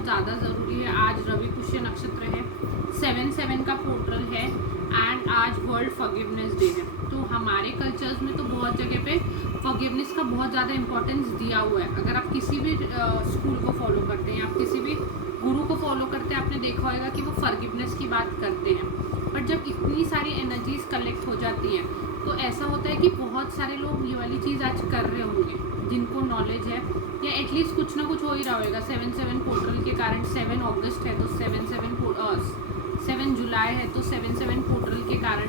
बहुत ज़्यादा ज़रूरी है। आज रवि पुष्य नक्षत्र है, 7/7 का पोर्टल है एंड आज वर्ल्ड फॉरगिवनेस डे है। तो हमारे कल्चर्स में तो बहुत जगह पे फॉरगिवनेस का बहुत ज़्यादा इंपॉर्टेंस दिया हुआ है। अगर आप किसी भी स्कूल को फॉलो करते हैं, आप किसी भी गुरु को फॉलो करते हैं, आपने देखा होगा कि वो फॉरगिवनेस की बात करते हैं। बट जब इतनी सारी एनर्जीज कलेक्ट हो जाती हैं तो ऐसा होता है कि बहुत सारे लोग ये वाली चीज़ आज कर रहे होंगे जिनको नॉलेज है, या एटलीस्ट कुछ ना कुछ हो ही रहा होगा। 7/7 पोर्टल के कारण 7 अगस्त है तो 7 जुलाई है तो 7/7 पोर्टल के कारण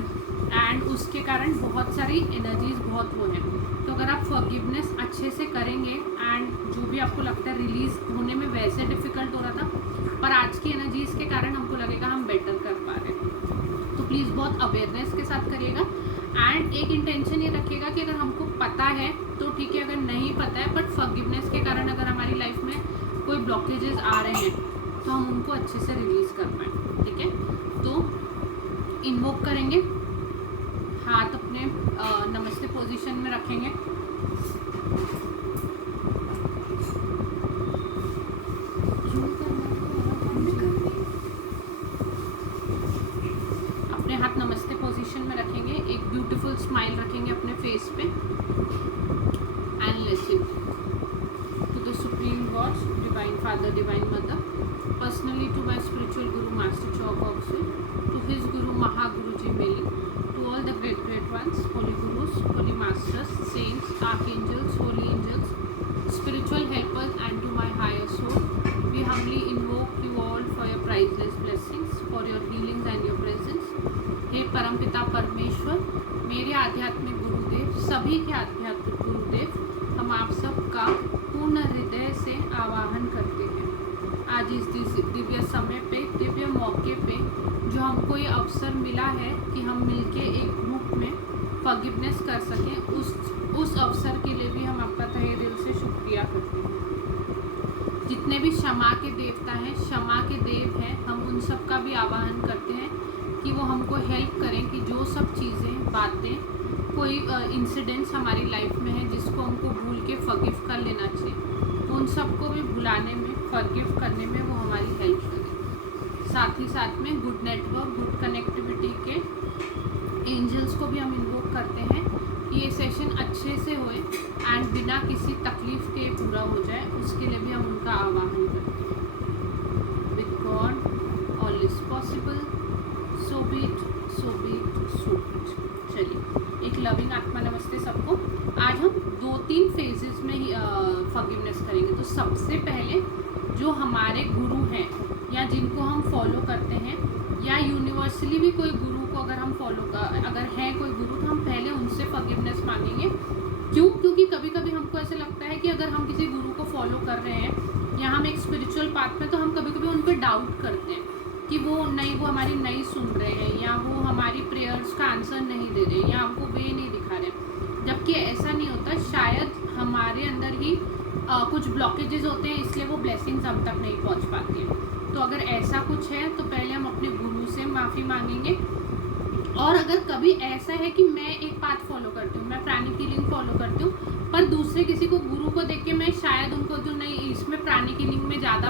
एंड उसके कारण बहुत सारी एनर्जीज बहुत वो है। तो अगर आप फॉरगिवनेस अच्छे से करेंगे एंड जो भी आपको लगता है रिलीज होने में वैसे डिफ़िकल्ट हो रहा था, पर आज की एनर्जीज के कारण हमको लगेगा हम बेटर कर पा रहे हैं। तो प्लीज़ बहुत अवेयरनेस के साथ करिएगा एंड एक इंटेंशन ये रखिएगा कि अगर हमको पता है तो ठीक है, अगर नहीं पता है बट फॉरगिवनेस के कारण अगर हमारी लाइफ में कोई ब्लॉकेजेस आ रहे हैं तो हम उनको अच्छे से रिलीज़ कर पाएँ। ठीक है, तो इन्वोक करेंगे, हाथ अपने नमस्ते पोजीशन में रखेंगे, अपने हाथ नमस्ते पोजीशन में रखेंगे, एक ब्यूटीफुल स्माइल रखेंगे अपने फेस पे and listen to the supreme God, divine father, divine mother, personally to my spiritual guru master चौक ऑक्सी, टू हिज गुरु महागुरु जी मेली, to all the great ones, holy gurus, holy masters, saints, archangels, holy angels, spiritual helpers, and to my higher soul, we humbly invoke you all for your priceless blessings, for your healings and your presence. हे परमपिता परमेश्वर, मेरे आध्यात्मिक गुरुदेव, सभी के आध्यात्मिक गुरुदेव, हम आप सबका पूर्ण हृदय से आवाहन करते हैं। आज इस दिव्य समय पे, दिव्य मौके पे जो हमको ये अवसर मिला है कि हम मिलके एक ग्रुप में फॉरगिवनेस कर सकें, उस अवसर के लिए भी हम आपका तहे दिल से शुक्रिया करते हैं। जितने भी क्षमा के देवता हैं, क्षमा के देव हैं, हम उन सब का भी आवाहन करते हैं कि वो हमको हेल्प करें कि जो सब चीज़ें, बातें, कोई इंसिडेंट्स हमारी लाइफ में है जिसको हमको भूल के फॉरगिव कर लेना चाहिए, उन सबको भी भुलाने में, फॉरगिव करने में वो हमारी हेल्प करें। साथ ही साथ में गुड नेटवर्क, गुड कनेक्टिविटी के एंजल्स को भी हम इन्वोक करते हैं कि ये सेशन अच्छे से होए एंड बिना किसी तकलीफ के पूरा हो जाए, उसके लिए भी हम उनका आवाहन करते हैं। With God all is possible, so beat, so beat, so beat. चलिए, एक लविंग आत्मा नमस्ते सबको। आज हम 2-3 फेजेस में ही फॉरगिवनेस करेंगे। तो सबसे पहले जो हमारे गुरु हैं या जिनको हम फॉलो करते हैं, या यूनिवर्सली भी कोई गुरु को अगर हम अगर है कोई गुरु, तो हम पहले उनसे फॉरगिवनेस मांगेंगे। क्यों? क्योंकि कभी कभी हमको ऐसा लगता है कि अगर हम किसी गुरु को फॉलो कर रहे हैं या हम एक स्पिरिचुअल पाथ में, तो हम कभी कभी उन पर डाउट करते हैं कि वो हमारी नहीं सुन रहे हैं, या वो हमारी प्रेयर्स का आंसर नहीं दे रहे हैं, या हमको वे नहीं दिखा रहे। जबकि ऐसा नहीं होता, शायद हमारे अंदर ही कुछ ब्लॉकेजेस होते हैं, इसलिए वो ब्लेसिंग्स हम तक नहीं पहुंच पाती हैं। तो अगर ऐसा कुछ है तो पहले हम अपने गुरु से माफ़ी मांगेंगे। और अगर कभी ऐसा है कि मैं एक पाथ फॉलो करती हूँ, मैं प्राणिक हीलिंग फॉलो करती हूँ, पर दूसरे किसी को गुरु को देख के मैं शायद उनको जो नहीं, इसमें प्राणिक हीलिंग में ज़्यादा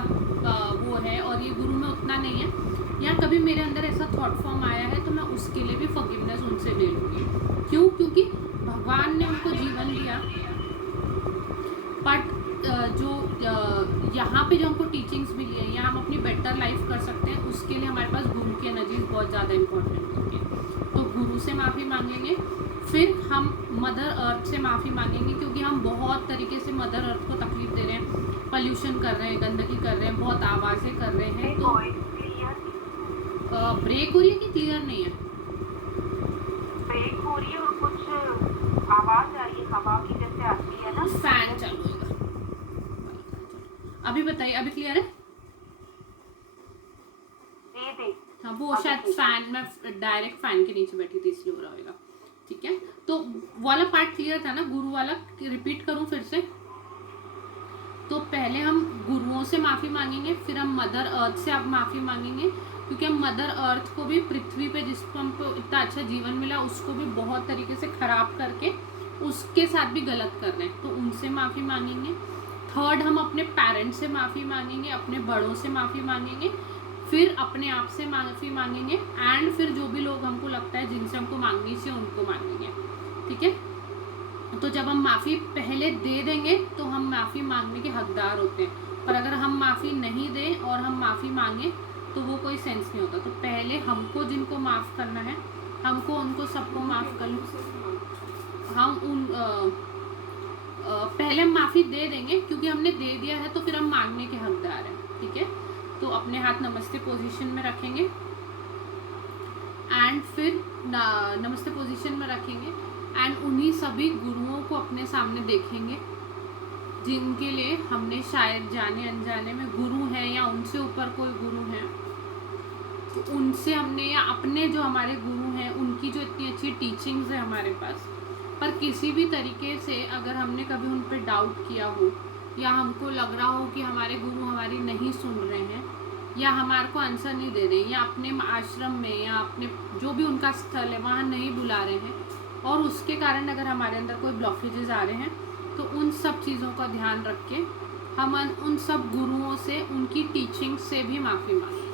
वो है और ये गुरु में उतना नहीं है, या कभी मेरे अंदर ऐसा थॉट फॉर्म आया है, तो मैं उसके लिए भी फॉरगिवनेस उनसे ले लूँगी। क्यों? क्योंकि भगवान ने उनको जीवन दिया, बट जो यहाँ पे जो हमको टीचिंग्स मिली है या हम अपनी बेटर लाइफ कर सकते हैं, उसके लिए हमारे पास गुरु की एनर्जीज बहुत ज़्यादा इंपॉर्टेंट होती है। तो गुरु से माफ़ी मांगेंगे, फिर हम मदर अर्थ से माफ़ी मांगेंगे, क्योंकि हम बहुत तरीके से मदर अर्थ को तकलीफ दे रहे हैं, पॉल्यूशन कर रहे हैं, गंदगी कर रहे हैं, बहुत आवाज़ें कर रहे हैं। तो ब्रेक हो रही है कि क्लियर नहीं है? ब्रेक हो रही है और कुछ आवाज़ आ रही है, हवा की जैसे आती है ना। फैन चालू होगा। अभी बताइए, अभी क्लियर है? हाँ, वो शायद फैन में, डायरेक्ट फैन के नीचे बैठी थी इसलिए हो रहा होगा। ठीक है, तो वाला पार्ट क्लियर था ना, गुरु वाला रिपीट करूं फिर से? तो पहले हम गुरुओं से माफ़ी मांगेंगे, फिर हम मदर अर्थ से आप माफ़ी मांगेंगे, क्योंकि हम मदर अर्थ को भी, पृथ्वी पे जिसको हमको इतना अच्छा जीवन मिला, उसको भी बहुत तरीके से ख़राब करके उसके साथ भी गलत कर रहे हैं, तो उनसे माफ़ी मांगेंगे। थर्ड हम अपने पेरेंट्स से माफ़ी मांगेंगे, अपने बड़ों से माफ़ी मांगेंगे, फिर अपने आप से माफ़ी मांगेंगे, एंड फिर जो भी लोग हमको लगता है जिनसे हमको मांगनी चाहिए उनको मांगेंगे। ठीक है, तो जब हम माफ़ी पहले दे देंगे तो हम माफ़ी मांगने के हकदार होते हैं, पर अगर हम माफ़ी नहीं दें और हम माफ़ी मांगें तो वो कोई सेंस नहीं होता। तो पहले हमको जिनको माफ़ करना है, हमको उनको सबको माफ़ कर हम उन पहले हम माफ़ी दे देंगे, क्योंकि हमने दे दिया है तो फिर हम मांगने के हकदार हैं। ठीक है, तो अपने हाथ नमस्ते पोजीशन में रखेंगे, एंड फिर नमस्ते पोजीशन में रखेंगे, एंड उन्हीं सभी गुरुओं को अपने सामने देखेंगे जिनके लिए हमने शायद जाने अनजाने में गुरु हैं या उनसे ऊपर कोई गुरु हैं, तो उनसे हमने या अपने जो हमारे गुरु हैं उनकी जो इतनी अच्छी टीचिंग्स है हमारे पास, पर किसी भी तरीके से अगर हमने कभी उन पर डाउट किया हो या हमको लग रहा हो कि हमारे गुरु हमारी नहीं सुन रहे हैं या हमारे को आंसर नहीं दे रहे हैं, या अपने आश्रम में या अपने जो भी उनका स्थल है वहाँ नहीं बुला रहे हैं, और उसके कारण अगर हमारे अंदर कोई ब्लॉकेजेस आ रहे हैं, तो उन सब चीज़ों का ध्यान रख के हम उन सब गुरुओं से, उनकी टीचिंग से भी माफ़ी मांगें।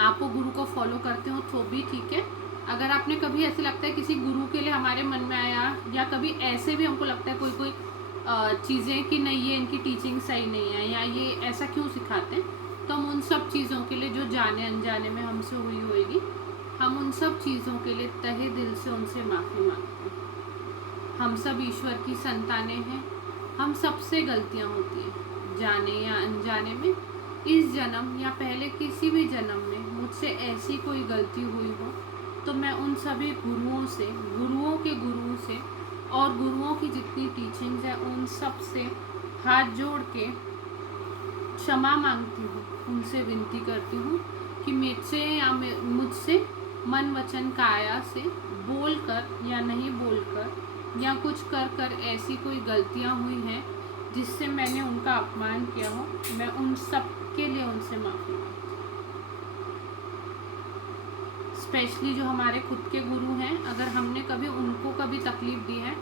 आप वो गुरु को फॉलो करते हो तो भी ठीक है। अगर आपने कभी ऐसे लगता है किसी गुरु के लिए हमारे मन में आया, या कभी ऐसे भी हमको लगता है कोई चीज़ें कि नहीं ये इनकी टीचिंग सही नहीं है या ये ऐसा क्यों सिखाते हैं, तो हम उन सब चीज़ों के लिए जो जाने अनजाने में हमसे हुई होगी, हम उन सब चीज़ों के लिए तहे दिल से उनसे माफ़ी मांगते हैं। हम सब ईश्वर की संतानें हैं, हम सबसे गलतियाँ होती हैं जाने या अनजाने में। इस जन्म या पहले किसी भी जन्म में मुझसे ऐसी कोई गलती हुई हो तो मैं उन सभी गुरुओं से, गुरुओं के गुरुओं से और गुरुओं की जितनी टीचिंग्स है उन सब से हाथ जोड़ के क्षमा मांगती हूँ, उनसे विनती करती हूँ कि मुझसे या मुझसे मन वचन काया से बोल कर या नहीं बोलकर या कुछ कर कर ऐसी कोई गलतियाँ हुई हैं जिससे मैंने उनका अपमान किया हो, मैं उन सब के लिए उनसे माफ़ी मांगती हूँ। स्पेशली जो हमारे खुद के गुरु हैं, अगर हमने कभी उनको कभी तकलीफ़ दी है,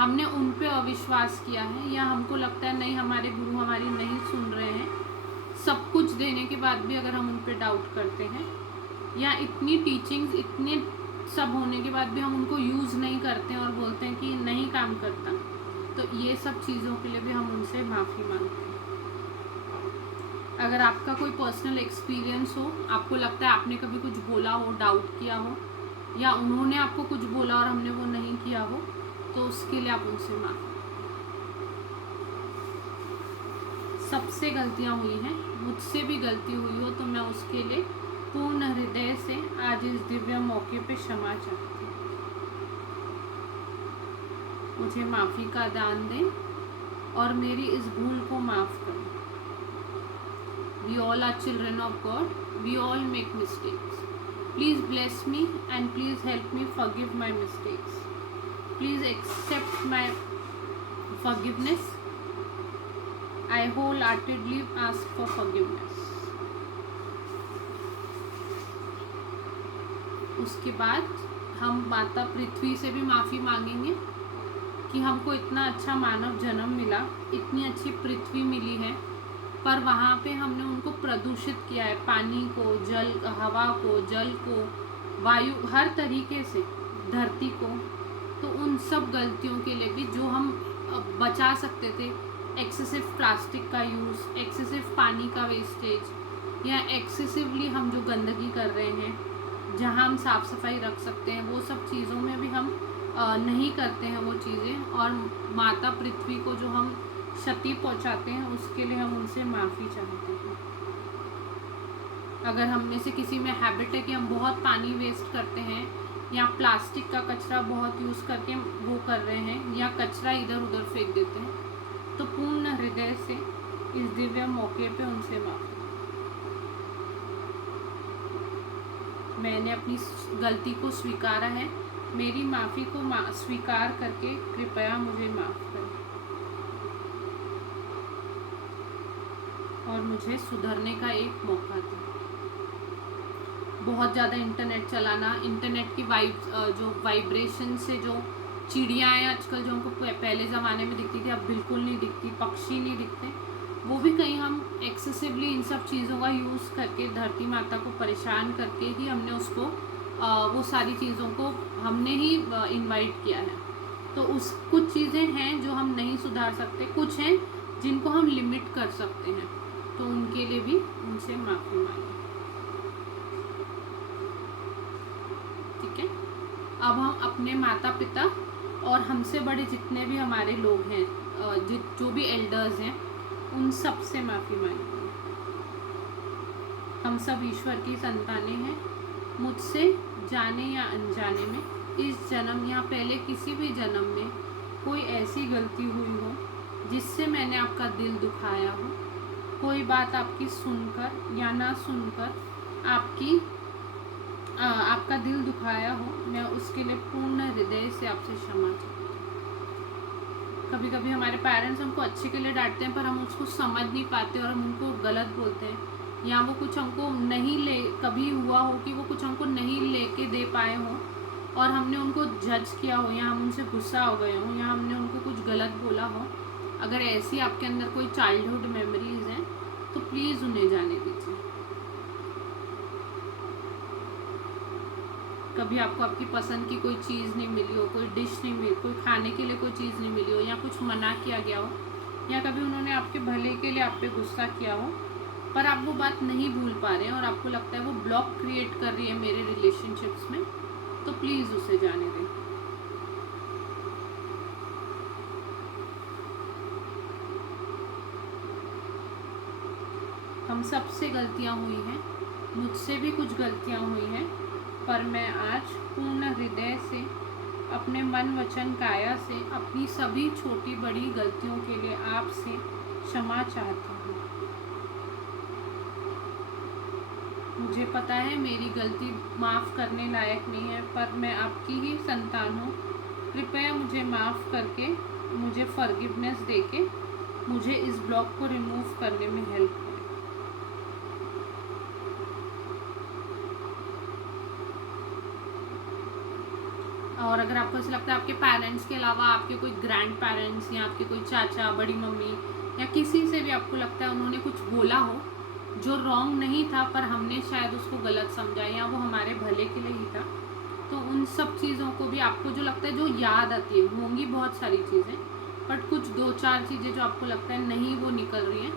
हमने उन पे अविश्वास किया है, या हमको लगता है नहीं हमारे गुरु हमारी नहीं सुन रहे हैं, सब कुछ देने के बाद भी अगर हम उन पे डाउट करते हैं, या इतनी टीचिंग्स इतने सब होने के बाद भी हम उनको यूज़ नहीं करते हैं और बोलते हैं कि नहीं काम करता, तो ये सब चीज़ों के लिए भी हम उनसे माफ़ी मांगते हैं। अगर आपका कोई पर्सनल एक्सपीरियंस हो, आपको लगता है आपने कभी कुछ बोला हो, डाउट किया हो, या उन्होंने आपको कुछ बोला और हमने वो नहीं किया हो, तो उसके लिए आप उनसे माफ़ी। सबसे गलतियाँ हुई हैं, मुझसे भी गलती हुई हो तो मैं उसके लिए पूर्ण हृदय से आज इस दिव्य मौके पे क्षमा चाहती हूँ। मुझे माफ़ी का दान दें और मेरी इस भूल को माफ़ करें। We all are children of God. We all make mistakes. Please bless me and please help me forgive my mistakes. Please accept my forgiveness. I wholeheartedly ask for forgiveness. उसके बाद हम माता पृथ्वी से भी माफ़ी मांगेंगे कि हमको इतना अच्छा मानव जन्म मिला, इतनी अच्छी पृथ्वी मिली है, पर वहाँ पे हमने उनको प्रदूषित किया है, पानी को, जल, हवा को, जल को, वायु, हर तरीके से धरती को। तो उन सब गलतियों के लिए भी जो हम बचा सकते थे, एक्सेसिव प्लास्टिक का यूज़, एक्सेसिव पानी का वेस्टेज, या एक्सेसिवली हम जो गंदगी कर रहे हैं, जहाँ हम साफ़ सफाई रख सकते हैं वो सब चीज़ों में भी हम नहीं करते हैं वो चीज़ें, और माता पृथ्वी को जो हम क्षति पहुंचाते हैं उसके लिए हम उनसे माफ़ी चाहते हैं। अगर हम में से किसी में हैबिट है कि हम बहुत पानी वेस्ट करते हैं, या प्लास्टिक का कचरा बहुत यूज़ करके वो कर रहे हैं, या कचरा इधर उधर फेंक देते हैं, तो पूर्ण हृदय से इस दिव्य मौके पे उनसे माफ़ी। मैंने अपनी गलती को स्वीकारा है, मेरी माफ़ी को स्वीकार करके कृपया मुझे माफ़ करें और मुझे सुधरने का एक मौका दें। बहुत ज़्यादा इंटरनेट चलाना, इंटरनेट की जो वाइब्रेशन से जो चिड़िया हैं आजकल जो हमको पहले ज़माने में दिखती थी, अब बिल्कुल नहीं दिखती, पक्षी नहीं दिखते, वो भी कहीं हम एक्सेसिवली इन सब चीज़ों का यूज़ करके धरती माता को परेशान करके ही हमने उसको वो सारी चीज़ों को हमने ही इनवाइट किया है। तो उस कुछ चीज़ें हैं जो हम नहीं सुधार सकते, कुछ हैं जिनको हम लिमिट कर सकते हैं, तो उनके लिए भी उनसे माफ़ी मांगे। ठीक है, अब हम अपने माता पिता और हमसे बड़े जितने भी हमारे लोग हैं, जो भी एल्डर्स हैं, उन सब से माफ़ी मांगेंगे। हम सब ईश्वर की संतानें हैं। मुझसे जाने या अनजाने में इस जन्म या पहले किसी भी जन्म में कोई ऐसी गलती हुई हो जिससे मैंने आपका दिल दुखाया हो, कोई बात आपकी सुनकर या ना सुनकर आपका दिल दुखाया हो, मैं उसके लिए पूर्ण हृदय से आपसे क्षमा चाहती हूँ। कभी कभी हमारे पेरेंट्स हमको अच्छे के लिए डांटते हैं, पर हम उसको समझ नहीं पाते और हम उनको गलत बोलते हैं, या वो कुछ हमको कभी हुआ हो कि वो कुछ हमको नहीं लेके दे पाए हो और हमने उनको जज किया हो, या हम उनसे गुस्सा हो गए हो, या हमने उनको कुछ गलत बोला हो। अगर ऐसी आपके अंदर कोई चाइल्डहुड मेमोरीज हैं तो प्लीज़ उन्हें जाने दीजिए। कभी आपको आपकी पसंद की कोई चीज़ नहीं मिली हो, कोई डिश नहीं मिली, कोई खाने के लिए कोई चीज़ नहीं मिली हो, या कुछ मना किया गया हो, या कभी उन्होंने आपके भले के लिए आप पे गुस्सा किया हो, पर आप वो बात नहीं भूल पा रहे हैं और आपको लगता है वो ब्लॉक क्रिएट कर रही है मेरे रिलेशनशिप्स में, तो प्लीज़ उसे जाने दें। हम सबसे गलतियाँ हुई हैं, मुझसे भी कुछ गलतियाँ हुई हैं, पर मैं आज पूर्ण हृदय से अपने मन वचन काया से अपनी सभी छोटी बड़ी गलतियों के लिए आपसे क्षमा चाहता हूँ। मुझे पता है मेरी गलती माफ़ करने लायक नहीं है, पर मैं आपकी ही संतान हूँ। कृपया मुझे माफ़ करके, मुझे फॉरगिवनेस देके मुझे इस ब्लॉक को रिमूव करने में हेल्प करें। और अगर आपको ऐसा लगता है आपके पेरेंट्स के अलावा आपके कोई ग्रैंड पेरेंट्स या आपके कोई चाचा, बड़ी मम्मी या किसी से भी आपको लगता है उन्होंने कुछ बोला हो जो रॉन्ग नहीं था, पर हमने शायद उसको गलत समझा या वो हमारे भले के लिए ही था, तो उन सब चीज़ों को भी आपको जो लगता है, जो याद आती है, होंगी बहुत सारी चीज़ें, बट कुछ 2-4 चीज़ें जो आपको लगता है नहीं वो निकल रही हैं,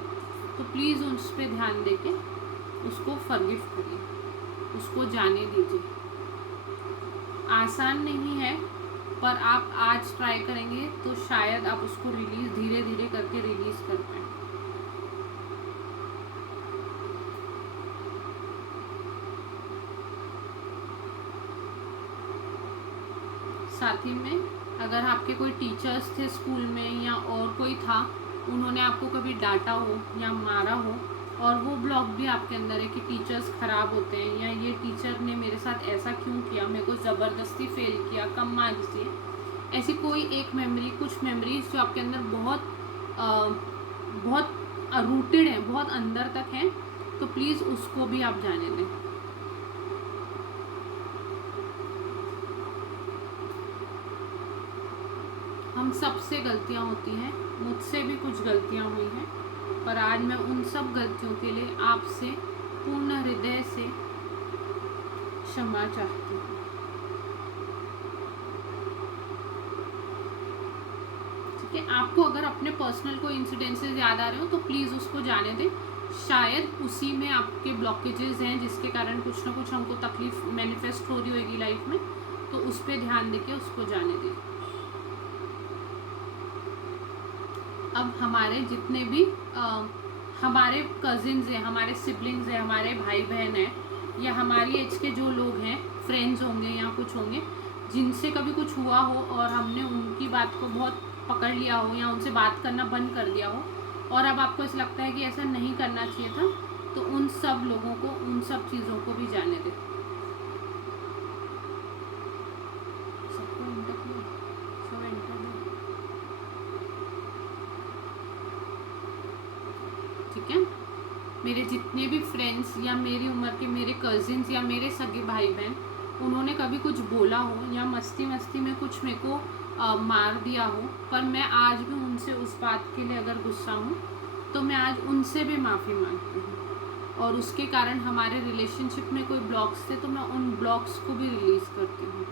तो प्लीज़ उस पर ध्यान देके उसको फॉरगिव करिए, उसको जाने दीजिए। आसान नहीं है, पर आप आज ट्राई करेंगे तो शायद आप उसको रिलीज़ धीरे धीरे करके रिलीज़ कर पाएँ। साथ ही में अगर आपके कोई टीचर्स थे स्कूल में या और कोई था, उन्होंने आपको कभी डांटा हो या मारा हो और वो ब्लॉक भी आपके अंदर है कि टीचर्स ख़राब होते हैं, या ये टीचर ने मेरे साथ ऐसा क्यों किया, मेरे को ज़बरदस्ती फेल किया, कम मार्क्स दिए, ऐसी कोई एक मेमोरी, कुछ मेमोरीज जो आपके अंदर बहुत रूटेड हैं, बहुत अंदर तक हैं, तो प्लीज़ उसको भी आप जाने दें। हम सबसे गलतियाँ होती हैं, मुझसे भी कुछ गलतियाँ हुई हैं, पर आज मैं उन सब गलतियों के लिए आपसे पूर्ण हृदय से क्षमा चाहती हूँ। ठीक है, आपको अगर अपने पर्सनल कोई इंसिडेंसेस याद आ रहे हो तो प्लीज़ उसको जाने दें, शायद उसी में आपके ब्लॉकेजेस हैं जिसके कारण कुछ ना कुछ हमको तकलीफ मैनिफेस्ट हो रही होगी लाइफ में, तो उस पर ध्यान देके उसको जाने दें। अब हमारे जितने भी हमारे कजिन्स हैं, हमारे सिबलिंग्स हैं, हमारे भाई बहन हैं, या हमारी एज के जो लोग हैं, फ्रेंड्स होंगे या कुछ होंगे, जिनसे कभी कुछ हुआ हो और हमने उनकी बात को बहुत पकड़ लिया हो या उनसे बात करना बंद कर दिया हो, और अब आपको ऐसा लगता है कि ऐसा नहीं करना चाहिए था, तो उन सब लोगों को, उन सब चीज़ों को भी जाने दें। ठीक है, मेरे जितने भी फ्रेंड्स या मेरी उम्र के मेरे कजिन्स या मेरे सगे भाई बहन, उन्होंने कभी कुछ बोला हो या मस्ती मस्ती में कुछ मेरे को मार दिया हो, पर मैं आज भी उनसे उस बात के लिए अगर गुस्सा हूँ तो मैं आज उनसे भी माफ़ी मांगती हूँ, और उसके कारण हमारे रिलेशनशिप में कोई ब्लॉक्स थे तो मैं उन ब्लॉक्स को भी रिलीज़ करती हूँ।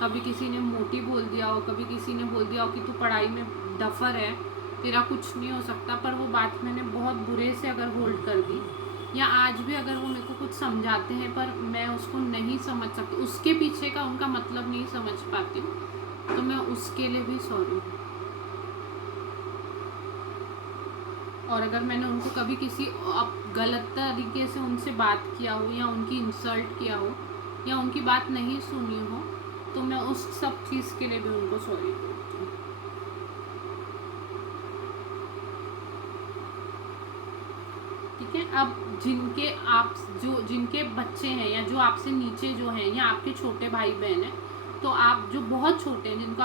कभी किसी ने मोटी बोल दिया हो, कभी किसी ने बोल दिया हो कि तू पढ़ाई में डफर है, तेरा कुछ नहीं हो सकता, पर वो बात मैंने बहुत बुरे से अगर होल्ड कर दी, या आज भी अगर वो मेरे को कुछ समझाते हैं पर मैं उसको नहीं समझ सकती, उसके पीछे का उनका मतलब नहीं समझ पाती हूँ, तो मैं उसके लिए भी सॉरी हूँ। और अगर मैंने उनको कभी किसी गलत तरीके से उनसे बात किया हो, या उनकी इंसल्ट किया हो, या उनकी बात नहीं सुनी हो, तो मैं उस सब चीज़ के लिए भी उनको सॉरी बोलती हूँ। ठीक है। अब जिनके बच्चे हैं, या जो आपसे नीचे जो हैं, या आपके छोटे भाई बहन हैं, तो आप जो बहुत छोटे हैं, जिनको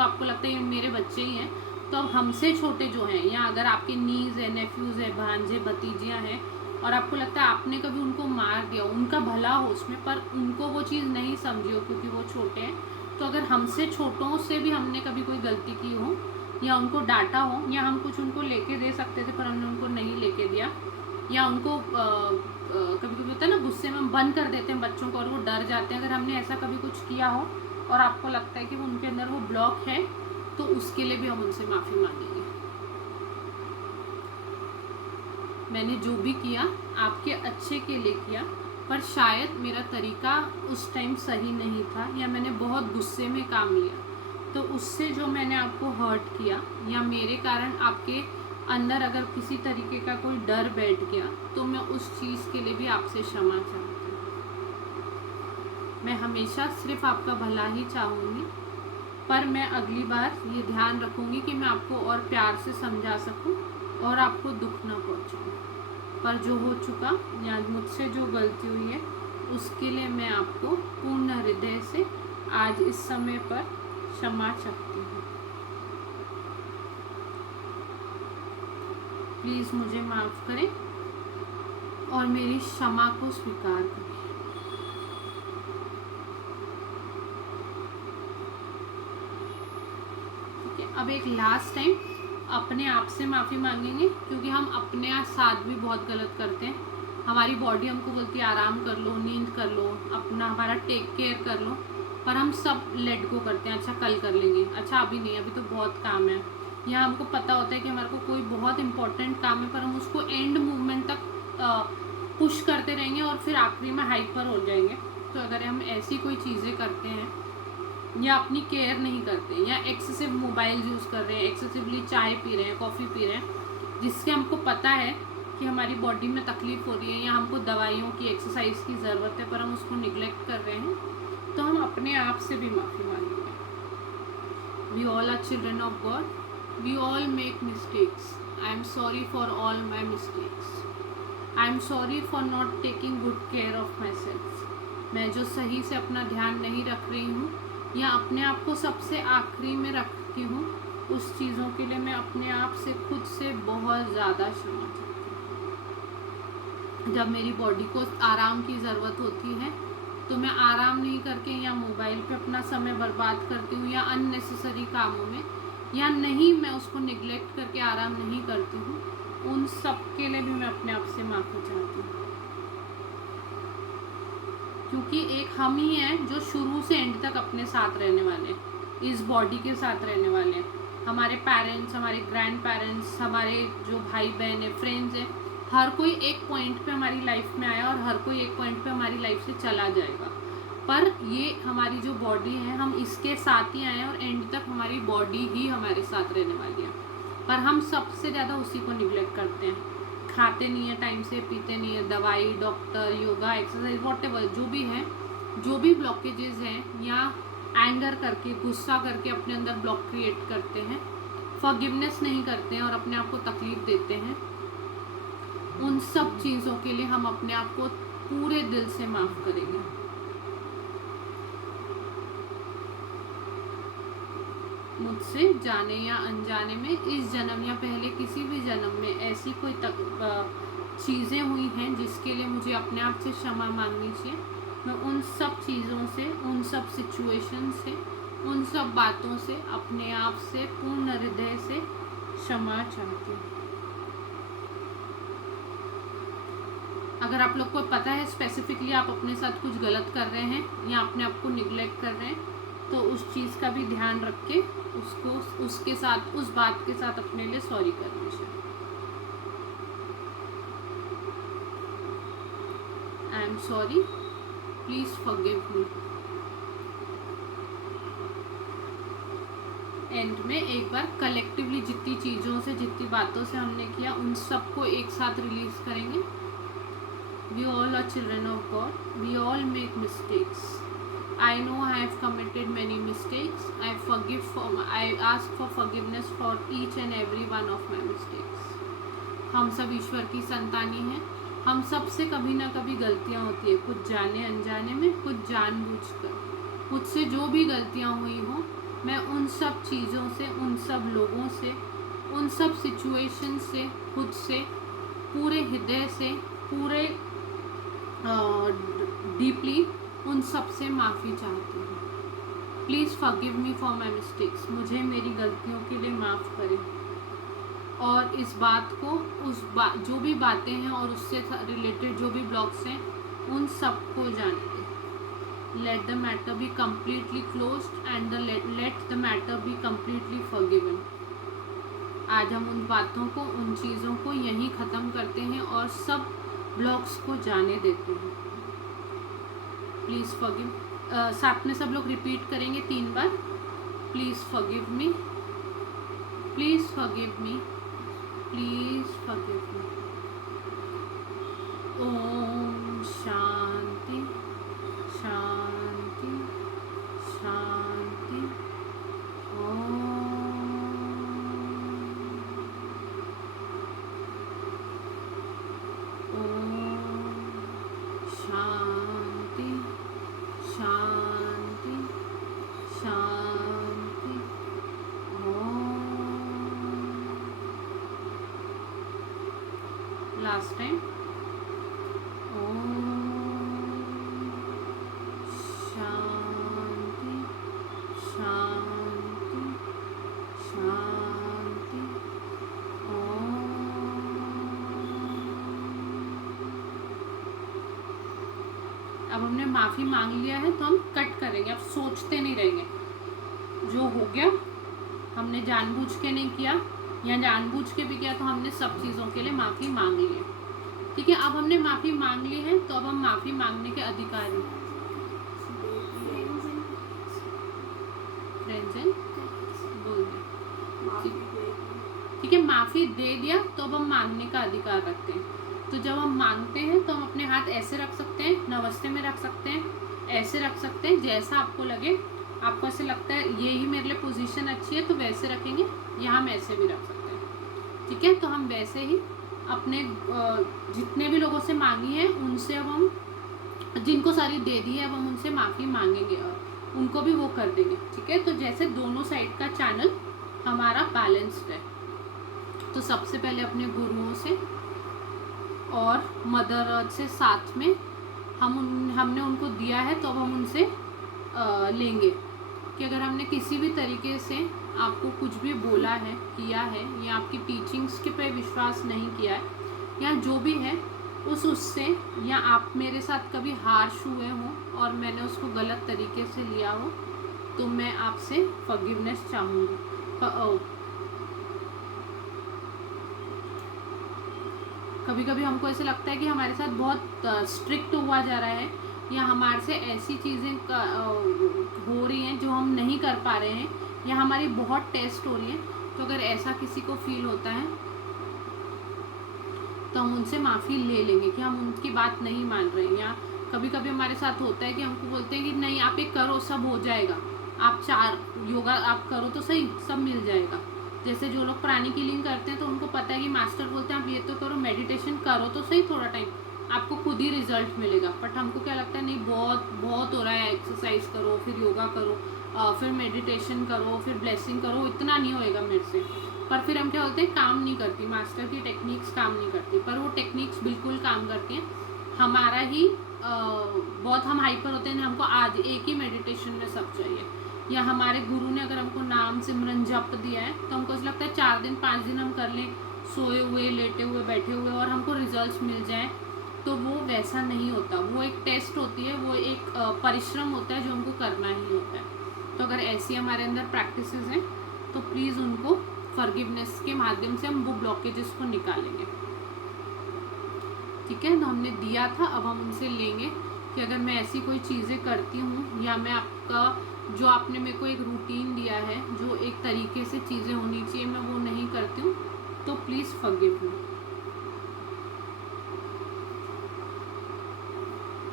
आपको लगता है ये मेरे बच्चे ही हैं, तो अब हमसे छोटे जो हैं, या अगर आपके नीज़ है, नेफ्यूज़ है, भांजे भतीजियाँ हैं, और आपको लगता है आपने कभी उनको मार दिया, उनका भला हो उसमें, पर उनको वो चीज़ नहीं समझी हो क्योंकि वो छोटे हैं, तो अगर हमसे छोटों से भी हमने कभी कोई गलती की हो, या उनको डांटा हो, या हम कुछ उनको लेके दे सकते थे पर हमने उनको नहीं लेके दिया, या उनको कभी कभी होता है ना, गुस्से में हम बंद कर देते हैं बच्चों को और वो डर जाते हैं, अगर हमने ऐसा कभी कुछ किया हो और आपको लगता है कि वो उनके अंदर वो ब्लॉक है, तो उसके लिए भी हम उनसे माफ़ी मांगेंगे। मैंने जो भी किया आपके अच्छे के लिए किया, पर शायद मेरा तरीका उस टाइम सही नहीं था, या मैंने बहुत गुस्से में काम लिया, तो उससे जो मैंने आपको हर्ट किया, या मेरे कारण आपके अंदर अगर किसी तरीके का कोई डर बैठ गया, तो मैं उस चीज़ के लिए भी आपसे क्षमा चाहती हूँ। मैं हमेशा सिर्फ आपका भला ही चाहूँगी, पर मैं अगली बार ये ध्यान रखूँगी कि मैं आपको और प्यार से समझा सकूँ और आपको दुख ना पहुँचाऊँ। पर जो हो चुका, या मुझसे जो गलती हुई है, उसके लिए मैं आपको पूर्ण हृदय से आज इस समय पर क्षमा चाहती हूँ। प्लीज़ मुझे माफ़ करें और मेरी क्षमा को स्वीकार करें। ठीक है। अब एक लास्ट टाइम अपने आप से माफ़ी मांगेंगे, क्योंकि हम अपने साथ भी बहुत गलत करते हैं। हमारी बॉडी हमको बोलती है आराम कर लो, नींद कर लो, अपना हमारा टेक केयर कर लो, पर हम सब लेट गो करते हैं। अच्छा कल कर लेंगे, अच्छा अभी नहीं, अभी तो बहुत काम है। या हमको पता होता है कि हमारे को कोई बहुत इंपॉर्टेंट काम है, पर हम उसको एंड मूवमेंट तक पुश करते रहेंगे और फिर आखिरी में हाइपर हो जाएंगे। तो अगर हम ऐसी कोई चीज़ें करते हैं, या अपनी केयर नहीं करते, या एक्सेसिव मोबाइल यूज़ कर रहे हैं, एक्सेसिवली चाय पी रहे हैं, कॉफ़ी पी रहे हैं, जिससे हमको पता है कि हमारी बॉडी में तकलीफ़ हो रही है, या हमको दवाइयों की, एक्सरसाइज की ज़रूरत है, पर हम उसको निगलेक्ट कर रहे हैं, तो हम अपने आप से भी माफ़ी मांगेंगे। We all are children of God, we all make mistakes. I am sorry for all my mistakes. I am sorry for not taking good care of myself. मैं जो सही से अपना ध्यान नहीं रख रही हूँ, या अपने आप को सबसे आखिरी में रखती हूँ, उस चीज़ों के लिए मैं अपने आप से खुद से बहुत ज़्यादा क्षमा चाहती हूँ। जब मेरी बॉडी को आराम की ज़रूरत होती है, तो मैं आराम नहीं करके या मोबाइल पे अपना समय बर्बाद करती हूँ, या अननेसेसरी कामों में, या नहीं मैं उसको निगलेक्ट करके आराम नहीं करती हूँ। उन सब के लिए भी मैं अपने आप से माफ़ी चाहती हूँ, क्योंकि एक हम ही हैं जो शुरू से एंड तक अपने साथ रहने वाले हैं, इस बॉडी के साथ रहने वाले हैं। हमारे पेरेंट्स, हमारे ग्रैंड पेरेंट्स, हमारे जो भाई बहन है, फ्रेंड्स हैं, हर कोई एक पॉइंट पे हमारी लाइफ में आया, और हर कोई एक पॉइंट पे हमारी लाइफ से चला जाएगा। पर ये हमारी जो बॉडी है, हम इसके साथ ही आए हैं, और एंड तक हमारी बॉडी ही हमारे साथ रहने वाली है। पर हम सबसे ज़्यादा उसी को निगलेक्ट करते हैं, खाते नहीं है टाइम से, पीते नहीं है, दवाई, डॉक्टर, योगा, एक्सरसाइज, वॉटेवर जो भी है, जो भी ब्लॉकेजेस हैं, या एंगर करके, गुस्सा करके अपने अंदर ब्लॉक क्रिएट करते हैं, फॉरगिवनेस नहीं करते हैं और अपने आप को तकलीफ देते हैं, उन सब चीज़ों के लिए हम अपने आप को पूरे दिल से माफ़ करेंगे। मुझसे जाने या अनजाने में, इस जन्म या पहले किसी भी जन्म में ऐसी कोई चीज़ें हुई हैं जिसके लिए मुझे अपने आप से क्षमा मांगनी चाहिए, मैं उन सब चीज़ों से, उन सब सिचुएशन से उन सब बातों से अपने आप से पूर्ण हृदय से क्षमा चाहती हूँ। अगर आप लोग को पता है स्पेसिफिकली आप अपने साथ कुछ गलत कर रहे हैं या अपने आप को निगलेक्ट कर रहे हैं, तो उस चीज़ का भी ध्यान रख के उसको उसके साथ उस बात के साथ अपने लिए सॉरी कर दीजिए। आई am sorry, please forgive me. And में एक बार कलेक्टिवली जितनी चीज़ों से जितनी बातों से हमने किया उन सबको एक साथ रिलीज करेंगे। We all are children of God, we all make mistakes. I know I have committed many mistakes. I ask for forgiveness for each and every one of my mistakes. हम सब ईश्वर की संतानी हैं। हम सब से कभी ना कभी गलतियाँ होती है, कुछ जाने अनजाने में, कुछ जानबूझकर। मुझसे जो भी गलतियाँ हुई हों, मैं उन सब चीज़ों से, उन सब लोगों से, उन सब सिचुएशन से, खुद से, पूरे हृदय से, पूरे डीपली उन सब से माफ़ी चाहती हूँ। Please forgive me for my mistakes. मुझे मेरी गलतियों के लिए माफ़ करें। और इस बात को जो भी बातें हैं और उससे रिलेटेड जो भी ब्लॉग्स हैं उन सबको जाने दें। Let the matter be completely closed and let the matter be completely forgiven. आज हम उन बातों को, उन चीज़ों को यहीं ख़त्म करते हैं और सब ब्लॉग्स को जाने देते हैं। Please forgive. साथ में सब लोग रिपीट करेंगे 3 बार। Please forgive me, please forgive me, please forgive me. ओम शांति शांति शांति। शांति शांति शांति। Last time. शांति शांति शांति। अब हमने माफ़ी मांग लिया है तो हम कट करेंगे। अब सोचते नहीं रहेंगे। जो हो गया हमने जानबूझ के नहीं किया या जानबूझ के भी किया तो हमने सब चीज़ों के लिए माफ़ी मांग ली है। ठीक है, अब हमने माफ़ी मांग ली है तो अब हम माफ़ी मांगने के अधिकारी हैं। बोल दे। ठीक है, माफ़ी दे दिया तो अब हम मांगने का अधिकार रखते हैं। तो जब हम मांगते हैं तो हम अपने हाथ ऐसे रख सकते हैं, नमस्ते में रख सकते हैं, ऐसे रख सकते हैं, जैसा आपको लगे। आपको ऐसे लगता है ये ही मेरे लिए पोजीशन अच्छी है तो वैसे रखेंगे, या हम ऐसे भी रख सकते हैं। ठीक है, तो हम वैसे ही अपने जितने भी लोगों से मांगी है उनसे अब हम, जिनको सारी दे दी है, अब हम उनसे माफ़ी मांगेंगे और उनको भी वो कर देंगे। ठीक है, तो जैसे दोनों साइड का चैनल हमारा बैलेंस्ड है। तो सबसे पहले अपने गुरुओं से और मदर अर्थ से साथ में हमने उनको दिया है तो अब हम उनसे लेंगे कि अगर हमने किसी भी तरीके से आपको कुछ भी बोला है, किया है, या आपकी टीचिंग्स के पे विश्वास नहीं किया है, या जो भी है उससे, या आप मेरे साथ कभी हार्श हुए हो और मैंने उसको गलत तरीके से लिया हो, तो मैं आपसे फॉरगिवनेस चाहूँगी। कभी कभी हमको ऐसे लगता है कि हमारे साथ बहुत स्ट्रिक्ट हुआ जा रहा है, या हमारे से ऐसी चीज़ें हो रही हैं जो हम नहीं कर पा रहे हैं, या हमारी बहुत टेस्ट हो रही है। तो अगर ऐसा किसी को फील होता है तो हम उनसे माफ़ी ले लेंगे कि हम उनकी बात नहीं मान रहे हैं। या कभी कभी हमारे साथ होता है कि हमको बोलते हैं कि नहीं आप ये करो सब हो जाएगा, आप 4 योगा आप करो तो सही सब मिल जाएगा। जैसे जो लोग प्राणी कीलिंग करते हैं तो उनको पता है कि मास्टर बोलते हैं आप ये तो करो, मेडिटेशन करो तो सही थोड़ा टाइम, आपको खुद ही रिजल्ट मिलेगा। बट हमको क्या लगता है नहीं बहुत हो रहा है, एक्सरसाइज करो, फिर योगा करो, फिर मेडिटेशन करो, फिर ब्लेसिंग करो, इतना नहीं होएगा मेरे से। पर फिर हम क्या बोलते हैं काम नहीं करती, मास्टर की टेक्निक्स काम नहीं करती। पर वो टेक्निक्स बिल्कुल काम करती हैं। हमारा ही बहुत हम हाइपर होते हैं, हमको आज एक ही मेडिटेशन में सब चाहिए। या हमारे गुरु ने अगर हमको नाम सिमरन जप दिया है तो हमको ऐसा लगता है 4 दिन 5 दिन हम कर लें सोए हुए, लेटे हुए, बैठे हुए और हमको रिजल्ट्स मिल जाएं, तो वो वैसा नहीं होता। वो एक टेस्ट होती है, वो एक परिश्रम होता है जो हमको करना ही होता है। तो अगर ऐसी हमारे अंदर प्रैक्टिसेस हैं तो प्लीज़ उनको फॉरगिवनेस के माध्यम से हम वो ब्लॉकेजेस को निकालेंगे। ठीक है, तो हमने दिया था, अब हम उनसे लेंगे कि अगर मैं ऐसी कोई चीज़ें करती हूँ या मैं आपका जो आपने मेरे को एक रूटीन दिया है, जो एक तरीके से चीज़ें होनी चाहिए, मैं वो नहीं करती हूँ, तो प्लीज़ फॉरगिव मी।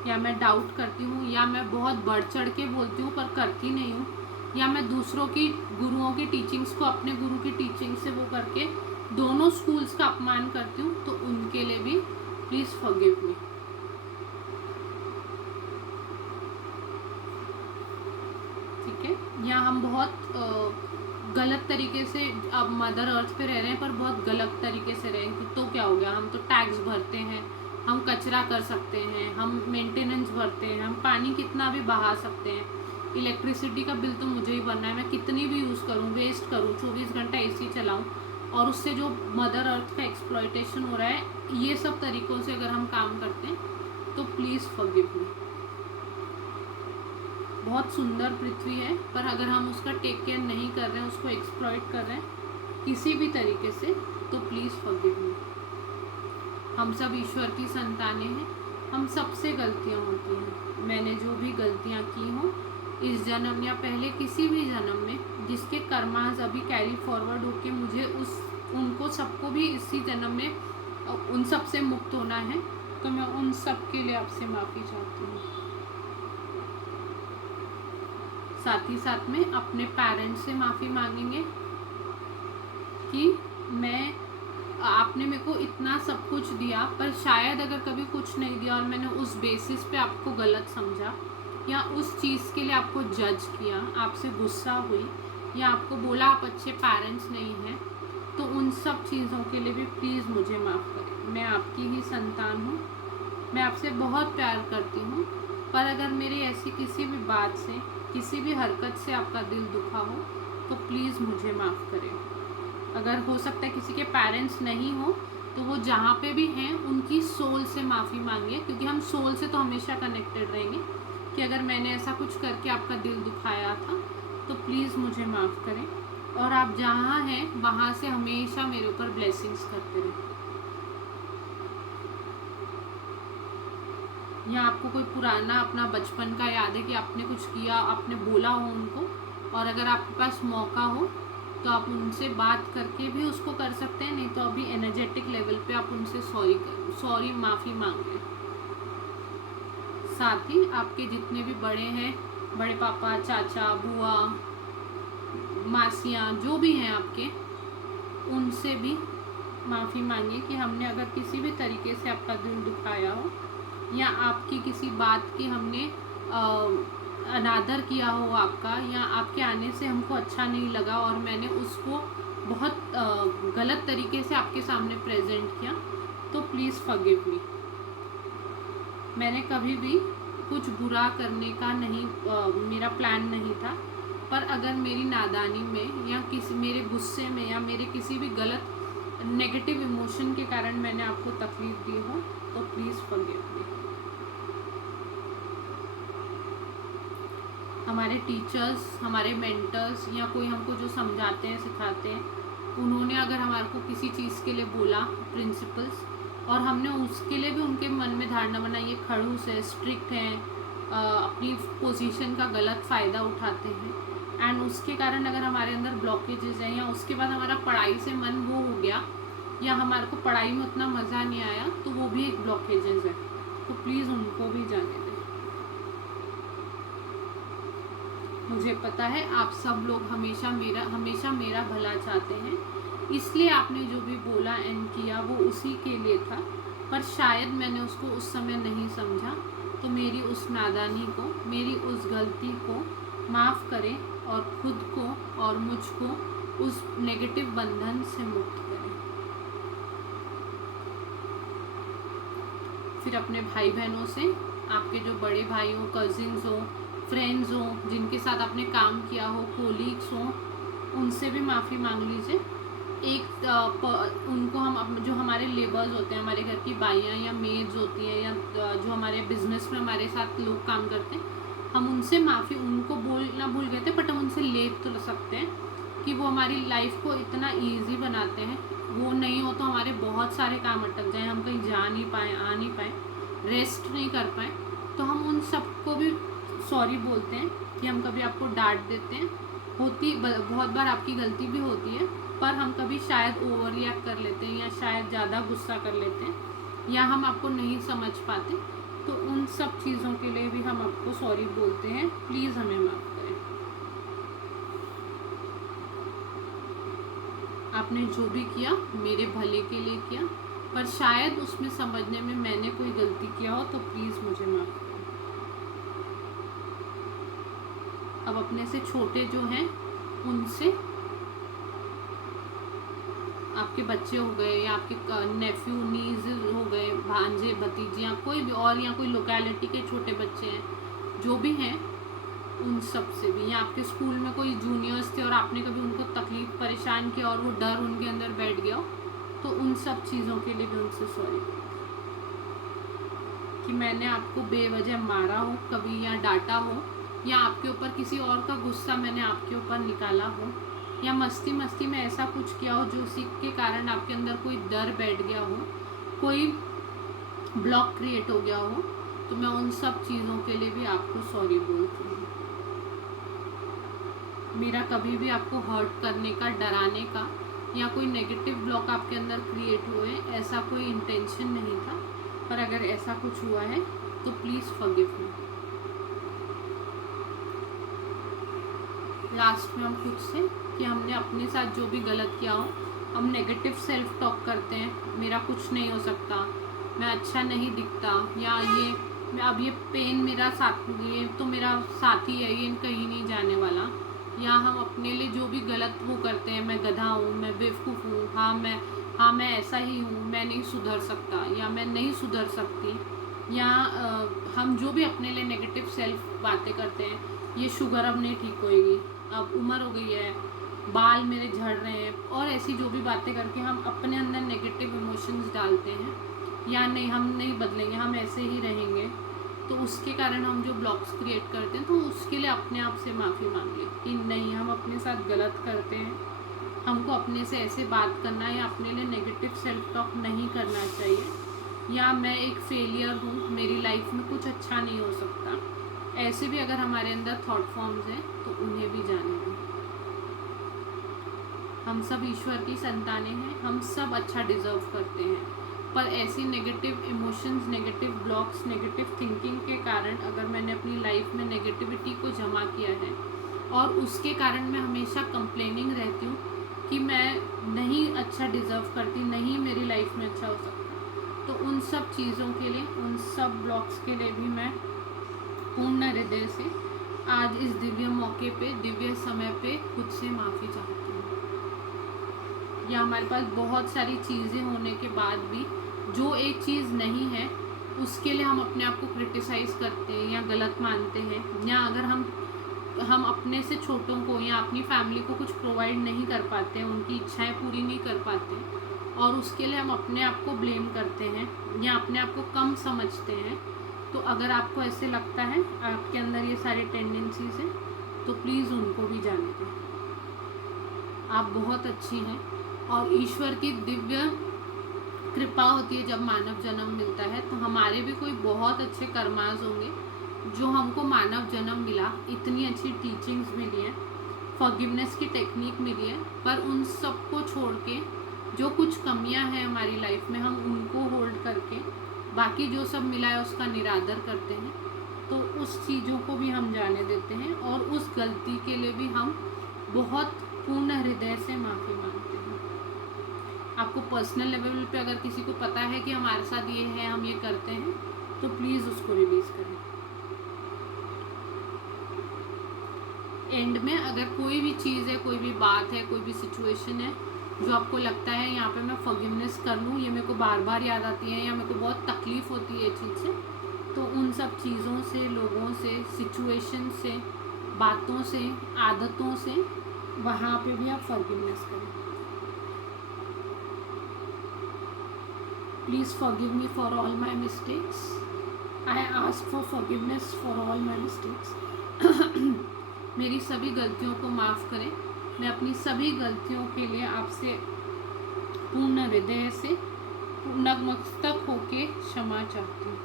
या मैं डाउट करती हूँ, या मैं बहुत बढ़ चढ़ के बोलती हूँ पर करती नहीं हूँ, या मैं दूसरों की गुरुओं की टीचिंग्स को अपने गुरु की टीचिंग से वो करके दोनों स्कूल्स का अपमान करती हूँ, तो उनके लिए भी प्लीज़ फॉरगिव मी। ठीक है, या हम बहुत गलत तरीके से अब मदर अर्थ पे रह रहे हैं पर बहुत गलत तरीके से रहे हैं, तो क्या हो गया, हम तो टैक्स भरते हैं, हम कचरा कर सकते हैं, हम मेंटेनेंस भरते हैं, हम पानी कितना भी बहा सकते हैं, इलेक्ट्रिसिटी का बिल तो मुझे ही भरना है, मैं कितनी भी यूज़ करूँ, वेस्ट करूँ, 24 घंटा एसी चलाऊँ और उससे जो मदर अर्थ का एक्सप्लॉयटेशन हो रहा है, ये सब तरीक़ों से अगर हम काम करते हैं तो प्लीज़ फॉरगिव मी। बहुत सुंदर पृथ्वी है, पर अगर हम उसका टेक केयर नहीं कर रहे हैं, उसको एक्सप्लॉइट कर रहे हैं किसी भी तरीके से, तो प्लीज़ फॉरगिव मी। हम सब ईश्वर की संतानें हैं, हम सबसे गलतियाँ होती हैं। मैंने जो भी गलतियाँ की हों इस जन्म या पहले किसी भी जन्म में, जिसके कर्मास अभी कैरी फॉरवर्ड होके मुझे उनको सबको भी इसी जन्म में उन सब से मुक्त होना है, तो मैं उन सब के लिए आपसे माफ़ी चाहती हूँ। साथ ही साथ में अपने पेरेंट्स से माफ़ी मांगेंगे कि आपने मेरे को इतना सब कुछ दिया, पर शायद अगर कभी कुछ नहीं दिया और मैंने उस बेसिस पे आपको गलत समझा या उस चीज़ के लिए आपको जज किया, आपसे गुस्सा हुई या आपको बोला आप अच्छे पेरेंट्स नहीं हैं, तो उन सब चीज़ों के लिए भी प्लीज़ मुझे माफ़ करें। मैं आपकी ही संतान हूँ, मैं आपसे बहुत प्यार करती हूँ, पर अगर मेरी ऐसी किसी भी बात से, किसी भी हरकत से आपका दिल दुखा हो तो प्लीज़ मुझे माफ़ करें। अगर हो सकता है किसी के पेरेंट्स नहीं हो तो वो जहाँ पे भी हैं उनकी सोल से माफ़ी मांगिए, क्योंकि हम सोल से तो हमेशा कनेक्टेड रहेंगे, कि अगर मैंने ऐसा कुछ करके आपका दिल दुखाया था तो प्लीज़ मुझे माफ़ करें, और आप जहाँ हैं वहाँ से हमेशा मेरे ऊपर ब्लेसिंग्स करते रहें। या आपको कोई पुराना अपना बचपन का याद है कि आपने कुछ किया, आपने बोला हो उनको, और अगर आपके पास मौका हो तो आप उनसे बात करके भी उसको कर सकते हैं, नहीं तो अभी एनर्जेटिक लेवल पे आप उनसे सॉरी माफ़ी मांग लें। साथ ही आपके जितने भी बड़े हैं, बड़े पापा, चाचा, बुआ, मासियाँ, जो भी हैं आपके, उनसे भी माफ़ी मांगिए कि हमने अगर किसी भी तरीके से आपका दिल दुखाया हो या आपकी किसी बात की हमने अनादर किया हो आपका, या आपके आने से हमको अच्छा नहीं लगा और मैंने उसको बहुत गलत तरीके से आपके सामने प्रेजेंट किया, तो प्लीज़ फॉरगिव मी। मैंने कभी भी कुछ बुरा करने का नहीं मेरा प्लान नहीं था, पर अगर मेरी नादानी में या किसी मेरे गुस्से में या मेरे किसी भी गलत नेगेटिव इमोशन के कारण मैंने आपको तकलीफ़ दी हो तो प्लीज़ फॉरगिव मी। हमारे टीचर्स, हमारे मेंटर्स या कोई हमको जो समझाते हैं, सिखाते हैं, उन्होंने अगर हमारे को किसी चीज़ के लिए बोला, प्रिंसिपल्स, और हमने उसके लिए भी उनके मन में धारणा बनाई है खड़ूस है, स्ट्रिक्ट हैं, अपनी पोजीशन का गलत फ़ायदा उठाते हैं, एंड उसके कारण अगर हमारे अंदर ब्लॉकेजेस हैं या उसके बाद हमारा पढ़ाई से मन वो हो गया या हमारे को पढ़ाई में उतना मज़ा नहीं आया, तो वो भी एक ब्लॉकेजेस है, तो प्लीज़ उनको भी जाने दें। मुझे पता है आप सब लोग हमेशा मेरा भला चाहते हैं, इसलिए आपने जो भी बोला एंड किया वो उसी के लिए था, पर शायद मैंने उसको उस समय नहीं समझा, तो मेरी उस नादानी को, मेरी उस गलती को माफ़ करें और खुद को और मुझको उस नेगेटिव बंधन से मुक्त करें। फिर अपने भाई बहनों से, आपके जो बड़े भाई हो, कजिन्स हो, फ्रेंड्स हों जिनके साथ आपने काम किया हो, कोलीग्स हों, उनसे भी माफ़ी मांग लीजिए। एक उनको हम जो हमारे लेबर्स होते हैं, हमारे घर की बाइयाँ या मेड्स होती हैं, या जो हमारे बिजनेस में हमारे साथ लोग काम करते हैं, हम उनसे माफ़ी उनको बोलना भूल गए थे, बट हम उनसे ले तो सकते हैं कि वो हमारी लाइफ को इतना ईजी बनाते हैं। वो नहीं हो तो हमारे बहुत सारे काम अटक जाएं, हम कहीं जा नहीं पाएँ, आ नहीं पाएँ, रेस्ट नहीं कर पाएँ, तो हम उन सबको भी सॉरी बोलते हैं कि हम कभी आपको डांट देते हैं। बहुत बार आपकी गलती भी होती है, पर हम कभी शायद ओवर रिएक्ट कर लेते हैं, या शायद ज़्यादा गुस्सा कर लेते हैं, या हम आपको नहीं समझ पाते। तो उन सब चीज़ों के लिए भी हम आपको सॉरी बोलते हैं। प्लीज़ हमें माफ़ करें। आपने जो भी किया मेरे भले के लिए किया, पर शायद उसमें समझने में मैंने कोई गलती किया हो, तो प्लीज़ मुझे माफ़ करें। अब अपने से छोटे जो हैं उनसे, आपके बच्चे हो गए, या आपके नेफ्यू नीज हो गए, भांजे भतीजियाँ, कोई भी और, या कोई लोकेलिटी के छोटे बच्चे हैं जो भी हैं, उन सब से भी, या आपके स्कूल में कोई जूनियर्स थे और आपने कभी उनको तकलीफ परेशान किया और वो डर उनके अंदर बैठ गया हो, तो उन सब चीज़ों के लिए भी उनसे सॉरी कि मैंने आपको बेवजह मारा हो कभी, या डांटा हो, या आपके ऊपर किसी और का गुस्सा मैंने आपके ऊपर निकाला हो, या मस्ती मस्ती में ऐसा कुछ किया हो जो सीख के कारण आपके अंदर कोई डर बैठ गया हो, कोई ब्लॉक क्रिएट हो गया हो, तो मैं उन सब चीज़ों के लिए भी आपको सॉरी बोलती हूँ। मेरा कभी भी आपको हर्ट करने का, डराने का, या कोई नेगेटिव ब्लॉक आपके अंदर क्रिएट हुए, ऐसा कोई इंटेंशन नहीं था। पर अगर ऐसा कुछ हुआ है तो प्लीज़ फॉरगिव मी। लास्ट में हम खुद से कि हमने अपने साथ जो भी गलत किया हो, हम नेगेटिव सेल्फ टॉक करते हैं, मेरा कुछ नहीं हो सकता, मैं अच्छा नहीं दिखता, या अब ये पेन मेरा साथ, ये तो मेरा साथी है, ये कहीं नहीं जाने वाला, या हम अपने लिए जो भी गलत वो करते हैं, मैं गधा हूँ, मैं बेवकूफ़ हूँ, हाँ मैं ऐसा ही हूँ, मैं नहीं सुधर सकता, या मैं नहीं सुधर सकती, या हम जो भी अपने लिए नेगेटिव सेल्फ बातें करते हैं, ये शुगर अब नहीं ठीक होएगी, अब उम्र हो गई है, बाल मेरे झड़ रहे हैं, और ऐसी जो भी बातें करके हम अपने अंदर नेगेटिव इमोशंस डालते हैं, या नहीं हम नहीं बदलेंगे, हम ऐसे ही रहेंगे, तो उसके कारण हम जो ब्लॉक्स क्रिएट करते हैं, तो उसके लिए अपने आप से माफ़ी मांगिए कि नहीं, हम अपने साथ गलत करते हैं, हमको अपने से ऐसे बात करना, या अपने लिए नेगेटिव सेल्फ टॉक नहीं करना चाहिए, या मैं एक फेलियर हूँ, मेरी लाइफ में कुछ अच्छा नहीं हो सकता। ऐसे भी अगर हमारे अंदर थॉट फॉर्म्स हैं तो उन्हें भी जाने दें। हम सब ईश्वर की संतानें हैं, हम सब अच्छा डिज़र्व करते हैं, पर ऐसी negative emotions, negative blocks, negative thinking के कारण अगर मैंने अपनी लाइफ में नेगेटिविटी को जमा किया है, और उसके कारण मैं हमेशा कंप्लेनिंग रहती हूँ कि मैं नहीं अच्छा डिज़र्व करती, नहीं मेरी लाइफ में अच्छा हो सकता, तो उन सब चीज़ों के लिए, उन सब ब्लॉक्स के लिए भी मैं पूर्ण हृदय से आज इस दिव्य मौके पे, दिव्य समय पे खुद से माफ़ी चाहती हूँ। या हमारे पास बहुत सारी चीज़ें होने के बाद भी जो एक चीज़ नहीं है, उसके लिए हम अपने आप को क्रिटिसाइज़ करते हैं या गलत मानते हैं, या अगर हम अपने से छोटों को या अपनी फैमिली को कुछ प्रोवाइड नहीं कर पाते हैं, उनकी इच्छाएं पूरी नहीं कर पाते, और उसके लिए हम अपने आप को ब्लेम करते हैं या अपने आप को कम समझते हैं, तो अगर आपको ऐसे लगता है आपके अंदर ये सारी टेंडेंसीज हैं, तो प्लीज़ उनको भी जाने दें। आप बहुत अच्छी हैं, और ईश्वर की दिव्य कृपा होती है जब मानव जन्म मिलता है, तो हमारे भी कोई बहुत अच्छे कर्मास होंगे जो हमको मानव जन्म मिला, इतनी अच्छी टीचिंग्स मिली है, फॉरगिवनेस की टेक्निक मिली है, पर उन सब को छोड़ के जो कुछ कमियां हैं हमारी लाइफ में, हम उनको होल्ड करके बाकी जो सब मिला है उसका निरादर करते हैं, तो उस चीज़ों को भी हम जाने देते हैं, और उस गलती के लिए भी हम बहुत पूर्ण हृदय से माफ़ी मांगते हैं। आपको पर्सनल लेवल पे अगर किसी को पता है कि हमारे साथ ये है, हम ये करते हैं, तो प्लीज़ उसको रिलीज़ करें। एंड में अगर कोई भी चीज़ है, कोई भी बात है, कोई भी सिचुएशन है जो आपको लगता है यहाँ पे मैं फॉरगिवनेस कर लूँ, ये मेरे को बार बार याद आती है, या मेरे को बहुत तकलीफ़ होती है ये चीज़ से, तो उन सब चीज़ों से, लोगों से, सिचुएशन से, बातों से, आदतों से वहाँ पे भी आप फॉरगिवनेस करें। Please forgive me for all my mistakes. I ask for forgiveness for all my mistakes. मेरी सभी गलतियों को माफ़ करें। मैं अपनी सभी गलतियों के लिए आपसे पूर्ण हृदय से, नतमस्तक होके क्षमा चाहती हूँ।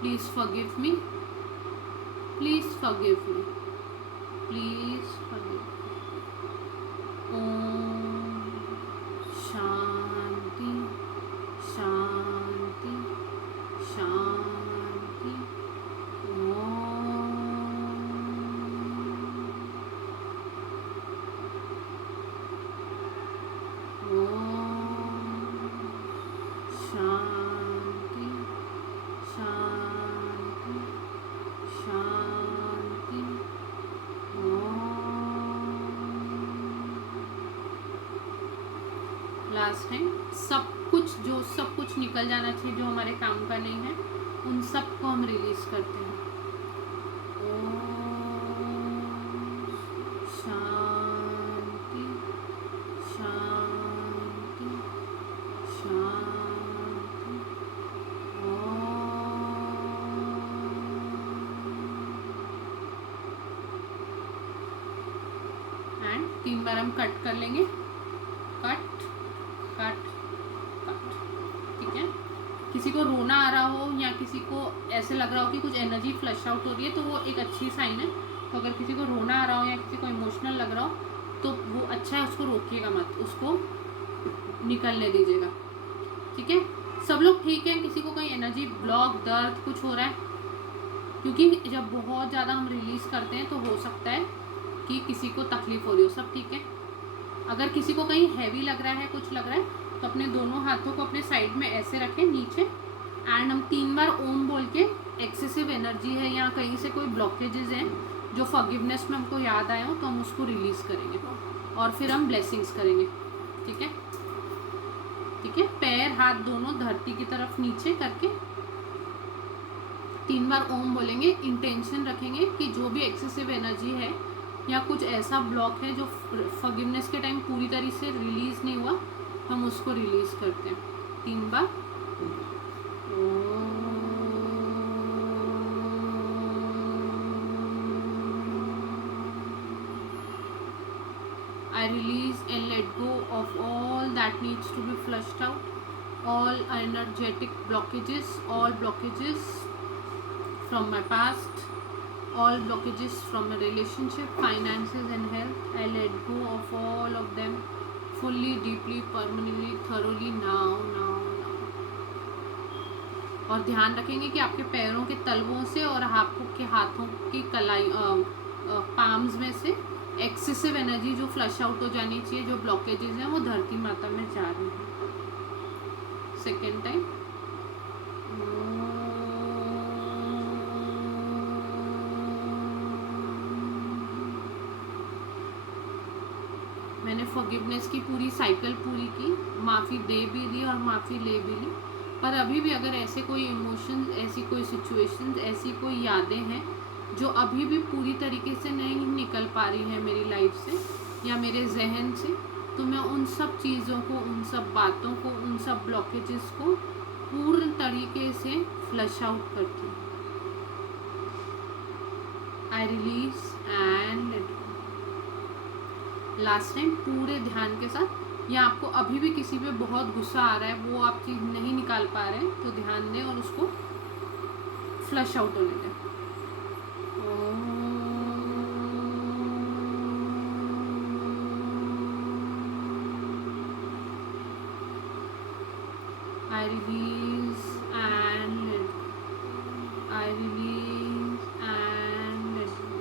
Please forgive me, please forgive me, please forgive me. ओम शांति शांति शांति। ओम शांति शांति शांति। लास्ट टाइम सब कुछ निकल जाना चाहिए जो हमारे काम का नहीं है, उन सब को हम रिलीज करते हैं। ओम शांति शांति शांति। एंड 3 बार हम कट कर लेंगे। Cut cut cut. ठीक है। किसी को रोना आ रहा हो या किसी को ऐसे लग रहा हो कि कुछ एनर्जी फ्लश आउट हो रही है तो वो एक अच्छी साइन है। तो अगर किसी को रोना आ रहा हो या किसी को इमोशनल लग रहा हो तो वो अच्छा है, उसको रोकिएगा मत, उसको निकलने दीजिएगा। ठीक है। सब लोग ठीक हैं? किसी को कहीं एनर्जी ब्लॉक, दर्द कुछ हो रहा है? क्योंकि जब बहुत ज़्यादा हम रिलीज़ करते हैं तो हो सकता है कि किसी को तकलीफ हो रही हो। सब ठीक है? अगर किसी को कहीं हैवी लग रहा है, कुछ लग रहा है, तो अपने दोनों हाथों को अपने साइड में ऐसे रखें नीचे एंड हम 3 बार ओम बोल के एक्सेसिव एनर्जी है या कहीं से कोई ब्लॉकेजेस हैं जो फॉरगिवनेस में हमको याद आए हो तो हम उसको रिलीज़ करेंगे और फिर हम ब्लेसिंग्स करेंगे। ठीक है। ठीक है। पैर हाथ दोनों धरती की तरफ नीचे करके 3 बार ओम बोलेंगे। इंटेंशन रखेंगे कि जो भी एक्सेसिव एनर्जी है या कुछ ऐसा ब्लॉक है जो फॉरगिवनेस के टाइम पूरी तरह से रिलीज़ नहीं हुआ, हम उसको रिलीज़ करते हैं 3 बार। I release and let go of all that needs to be flushed out, all energetic blockages, all blockages from my past, all blockages from a relationship, finances and health. I let go of all of them fully, deeply, permanently, thoroughly now, now, now. और ध्यान रखेंगे कि आपके पैरों के तलवों से और आपके हाथों की कलाई पाम्स में से एक्सेसिव एनर्जी जो फ्लश आउट हो जानी चाहिए, जो ब्लॉकेजेस हैं वो धरती माता में जा रही हैं। Second time. मैंने फॉरगिवनेस की पूरी साइकिल पूरी की, माफ़ी दे भी ली और माफ़ी ले भी ली, पर अभी भी अगर ऐसे कोई इमोशंस, ऐसी कोई सिचुएशंस, ऐसी कोई यादें हैं जो अभी भी पूरी तरीके से नहीं निकल पा रही है मेरी लाइफ से या मेरे जहन से, तो मैं उन सब चीज़ों को, उन सब बातों को, उन सब ब्लॉकेजेस को पूर्ण तरीके से फ्लश आउट करती हूँ। I release and let go. Last time पूरे ध्यान के साथ, या आपको अभी भी किसी पे बहुत गुस्सा आ रहा है, वो आप चीज़ नहीं निकाल पा रहे हैं, तो ध्यान दें और उसको फ्लश आउट होने दें। I release and let go. I release and let go.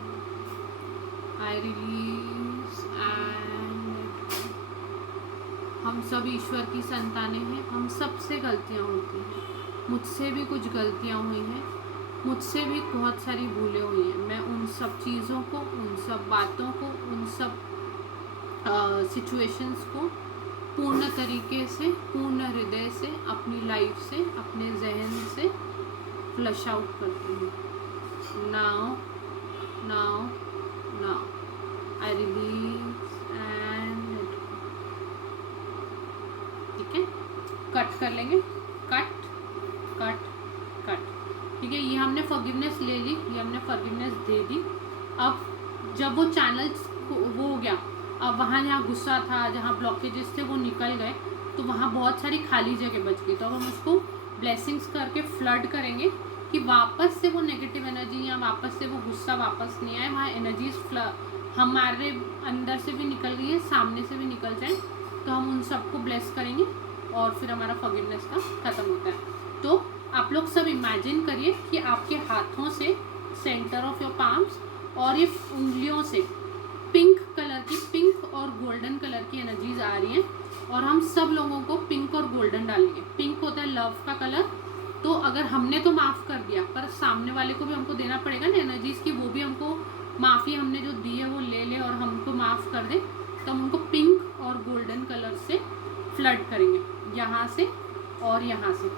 I release and let go. हम सब ईश्वर की संतानें हैं, हम सबसे गलतियाँ होती हैं, मुझसे भी कुछ गलतियाँ हुई हैं, मुझसे भी बहुत सारी भूलें हुई हैं। मैं उन सब चीज़ों को, उन सब बातों को, उन सब सिचुएशंस को पूर्ण तरीके से, पूर्ण हृदय से, अपनी लाइफ से, अपने जहन से फ्लश आउट करती हूँ। Now now now I release and ठीक है, कट कर लेंगे, कट कट कट। ठीक है, ये हमने फॉरगिवनेस ले ली, ये हमने फॉरगिवनेस दे दी। अब जब वो चैनल्स वो हो गया, अब वहाँ जहाँ गुस्सा था, जहाँ ब्लॉकेजेस थे वो निकल गए, तो वहाँ बहुत सारी खाली जगह बच गई। तो अब हम उसको ब्लेसिंग्स करके फ्लड करेंगे कि वापस से वो नेगेटिव एनर्जी या वापस से वो गुस्सा वापस नहीं आए। वहाँ एनर्जीज हमारे अंदर से भी निकल गई है, सामने से भी निकल जाए, तो हम उन सबको ब्लेस करेंगे और फिर हमारा फॉरगिवनेस का ख़त्म होता है। तो आप लोग सब इमेजिन करिए कि आपके हाथों से, सेंटर ऑफ योर पाम्स और ये उंगलियों से पिंक कलर की, पिंक और गोल्डन कलर की एनर्जीज आ रही हैं, और हम सब लोगों को पिंक और गोल्डन डालेंगे। पिंक होता है लव का कलर, तो अगर हमने तो माफ़ कर दिया, पर सामने वाले को भी हमको देना पड़ेगा ना एनर्जीज की, वो भी हमको माफ़ी हमने जो दी है वो ले ले और हमको माफ़ कर दे। तो हम उनको पिंक और गोल्डन कलर से फ्लड करेंगे, यहाँ से और यहाँ से।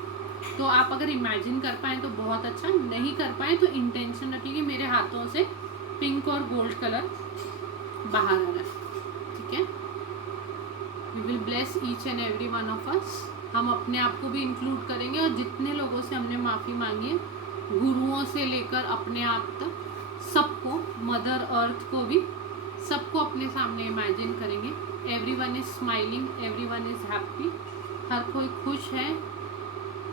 तो आप अगर इमेजिन कर पाएँ तो बहुत अच्छा, नहीं कर पाएँ तो इंटेंशन रखिए कि मेरे हाथों से पिंक और गोल्ड कलर बाहर आ रहा है। ठीक है, we will bless each and every one of us. हम अपने आप को भी इंक्लूड करेंगे, और जितने लोगों से हमने माफ़ी मांगी है, गुरुओं से लेकर अपने आप तक, सबको, मदर अर्थ को भी, सबको अपने सामने इमेजिन करेंगे। Everyone is smiling, everyone is happy, हर कोई खुश है,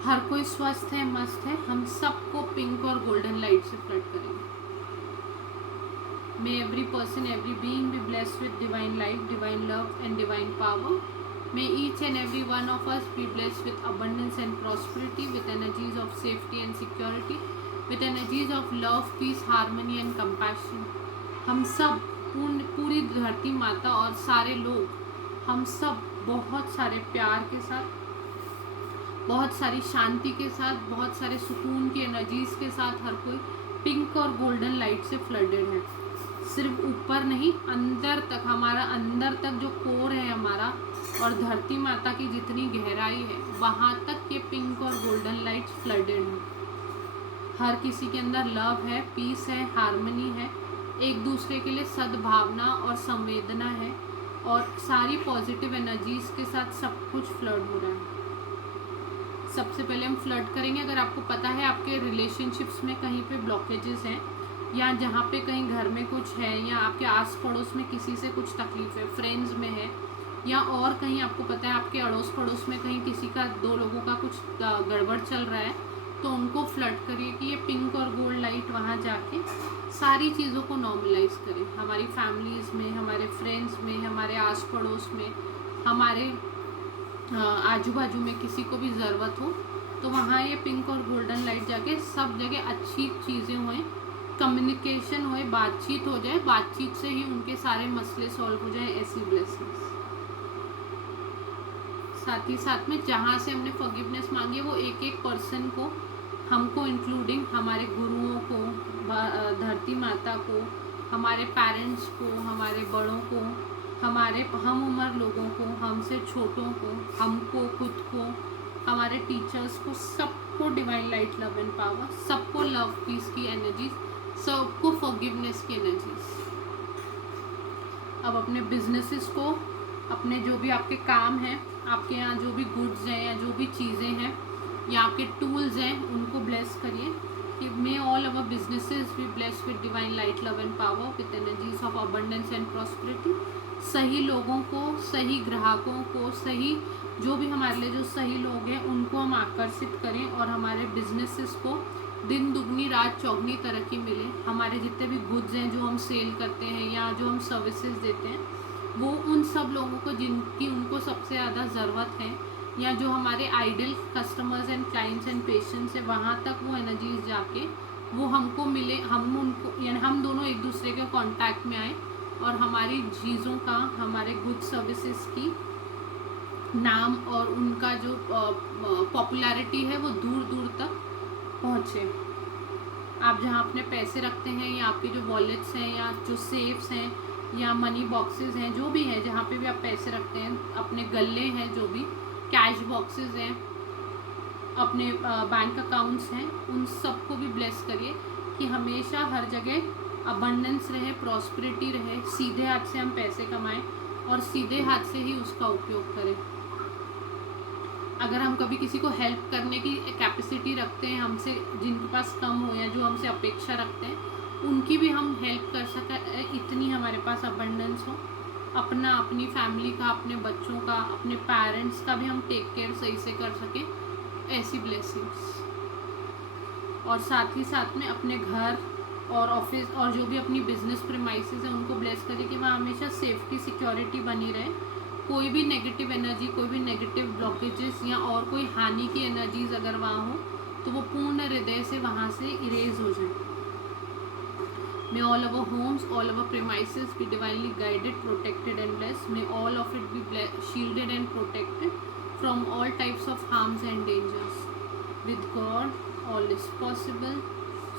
हर कोई स्वस्थ है, मस्त है। हम सबको पिंक और गोल्डन लाइट से फ्लड करेंगे। May every person, every being be blessed with divine life, divine love and divine power. May each and every one of us be blessed with abundance and prosperity, with energies of safety and security, with energies of love, peace, harmony and compassion. हम सब पूरी धरती माता और सारे लोग, हम सब बहुत सारे प्यार के साथ, बहुत सारी शांति के साथ, बहुत सारे सुकून की एनर्जीज के साथ, हर कोई पिंक और गोल्डन लाइट से फ्लडेड है। सिर्फ ऊपर नहीं, अंदर तक, हमारा अंदर तक जो कोर है हमारा, और धरती माता की जितनी गहराई है, वहाँ तक ये पिंक और गोल्डन लाइट फ्लडेड है। हर किसी के अंदर लव है, पीस है, हार्मनी है, एक दूसरे के लिए सद्भावना और संवेदना है, और सारी पॉजिटिव एनर्जीज के साथ सब कुछ फ्लड हो रहा है। सबसे पहले हम फ्लड करेंगे, अगर आपको पता है आपके रिलेशनशिप्स में कहीं पे ब्लॉकेजेस हैं, या जहाँ पे कहीं घर में कुछ है, या आपके आस पड़ोस में किसी से कुछ तकलीफ है, फ्रेंड्स में है, या और कहीं आपको पता है आपके अड़ोस पड़ोस में कहीं किसी का, दो लोगों का कुछ गड़बड़ चल रहा है, तो उनको फ्लड करिए कि ये पिंक और गोल्ड लाइट वहाँ जाके सारी चीज़ों को नॉर्मलाइज करें। हमारी फैमिलीज़ में, हमारे फ्रेंड्स में, हमारे आस पड़ोस में, हमारे आजू बाजू में किसी को भी ज़रूरत हो, तो वहाँ ये पिंक और गोल्डन लाइट जाके सब जगह अच्छी चीज़ें होएं, कम्युनिकेशन होए, बातचीत हो जाए, बातचीत से ही उनके सारे मसले सॉल्व हो जाए, ऐसी ब्लेसिंग्स। साथ ही साथ में जहाँ से हमने फॉरगिवनेस मांगी है, वो एक एक पर्सन को, हमको इंक्लूडिंग हमारे गुरुओं को, धरती माता को, हमारे पेरेंट्स को, हमारे बड़ों को, हमारे हम उम्र लोगों को, हमसे छोटों को, हमको, खुद को, हमारे टीचर्स को, सबको divine light, love and power, सबको लव पीस की एनर्जीज, सबको फॉरगिवनेस की एनर्जीज। अब अपने बिजनेसेस को, अपने जो भी आपके काम हैं, आपके यहाँ जो भी गुड्स हैं या जो भी चीज़ें हैं या आपके टूल्स हैं, उनको ब्लेस करिए कि may all our businesses be blessed with divine light, love and power, with energies of abundance and prosperity. सही लोगों को, सही ग्राहकों को, सही जो भी हमारे लिए जो सही लोग हैं, उनको हम आकर्षित करें, और हमारे बिजनेसेस को दिन दुगनी रात चौगनी तरक्की मिले। हमारे जितने भी गुड्स हैं जो हम सेल करते हैं या जो हम सर्विसेज देते हैं, वो उन सब लोगों को जिनकी उनको सबसे ज़्यादा ज़रूरत है, या जो हमारे ideal customers and clients and patients है, वहाँ तक वो एनर्जीज जाके वो हमको मिले, हम उनको, यानी हम दोनों एक दूसरे के कांटेक्ट में आए, और हमारी चीज़ों का, हमारे गुड सर्विसेज की नाम और उनका जो पॉपुलैरिटी है वो दूर दूर तक पहुँचे। आप जहाँ अपने पैसे रखते हैं, या आपके जो वॉलेट्स हैं या जो सेफ्स हैं, या मनी बॉक्सेस हैं, जो भी है जहाँ पे भी आप पैसे रखते हैं, अपने गल्ले हैं, जो भी कैश बॉक्सेस हैं, अपने बैंक अकाउंट्स हैं, उन सबको भी ब्लेस करिए कि हमेशा हर जगह अबंडेंस रहे, प्रॉस्पेरिटी रहे, सीधे हाथ से हम पैसे कमाएं और सीधे हाथ से ही उसका उपयोग करें। अगर हम कभी किसी को हेल्प करने की कैपेसिटी रखते हैं, हमसे जिनके पास कम हो या जो हमसे अपेक्षा रखते हैं, उनकी भी हम हेल्प कर सकें, इतनी हमारे पास अबंडेंस हो, अपना, अपनी फैमिली का, अपने बच्चों का, अपने पेरेंट्स का भी हम टेक केयर सही से कर सकें, ऐसी ब्लेसिंग्स। और साथ ही साथ में अपने घर और ऑफिस और जो भी अपनी बिजनेस प्रीमाइसेस हैं उनको ब्लेस करिए कि वहाँ हमेशा सेफ्टी, सिक्योरिटी बनी रहे, कोई भी नेगेटिव एनर्जी, कोई भी नेगेटिव ब्लॉकेजेस या और कोई हानि की एनर्जीज अगर वहाँ हो तो वो पूर्ण हृदय से वहाँ से इरेज हो जाए। May all our homes, all our premises be divinely guided, protected and blessed. May all of it be shielded and protected from all types of harms and dangers. With God, all is possible.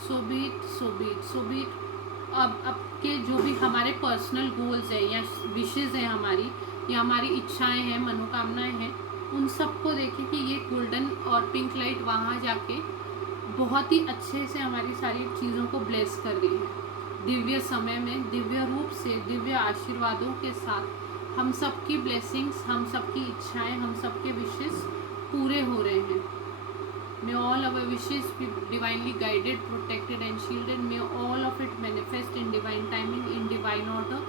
So be it, so be it, so be it. अब के जो भी हमारे personal goals हैं या wishes हैं हमारी, या हमारी इच्छाएं हैं, मनोकामनाएं हैं, उन सबको देखें कि ये गोल्डन और पिंक लाइट वहाँ जाके बहुत ही अच्छे से हमारी सारी चीज़ों को ब्लेस कर रही है। दिव्य समय में, दिव्य रूप से, दिव्य आशीर्वादों के साथ हम सबकी ब्लेसिंग्स, हम सबकी इच्छाएं, हम सबके विशेस पूरे हो रहे हैं। May all our wishes be divinely guided, protected and shielded. May all of it manifest in divine timing, in divine order,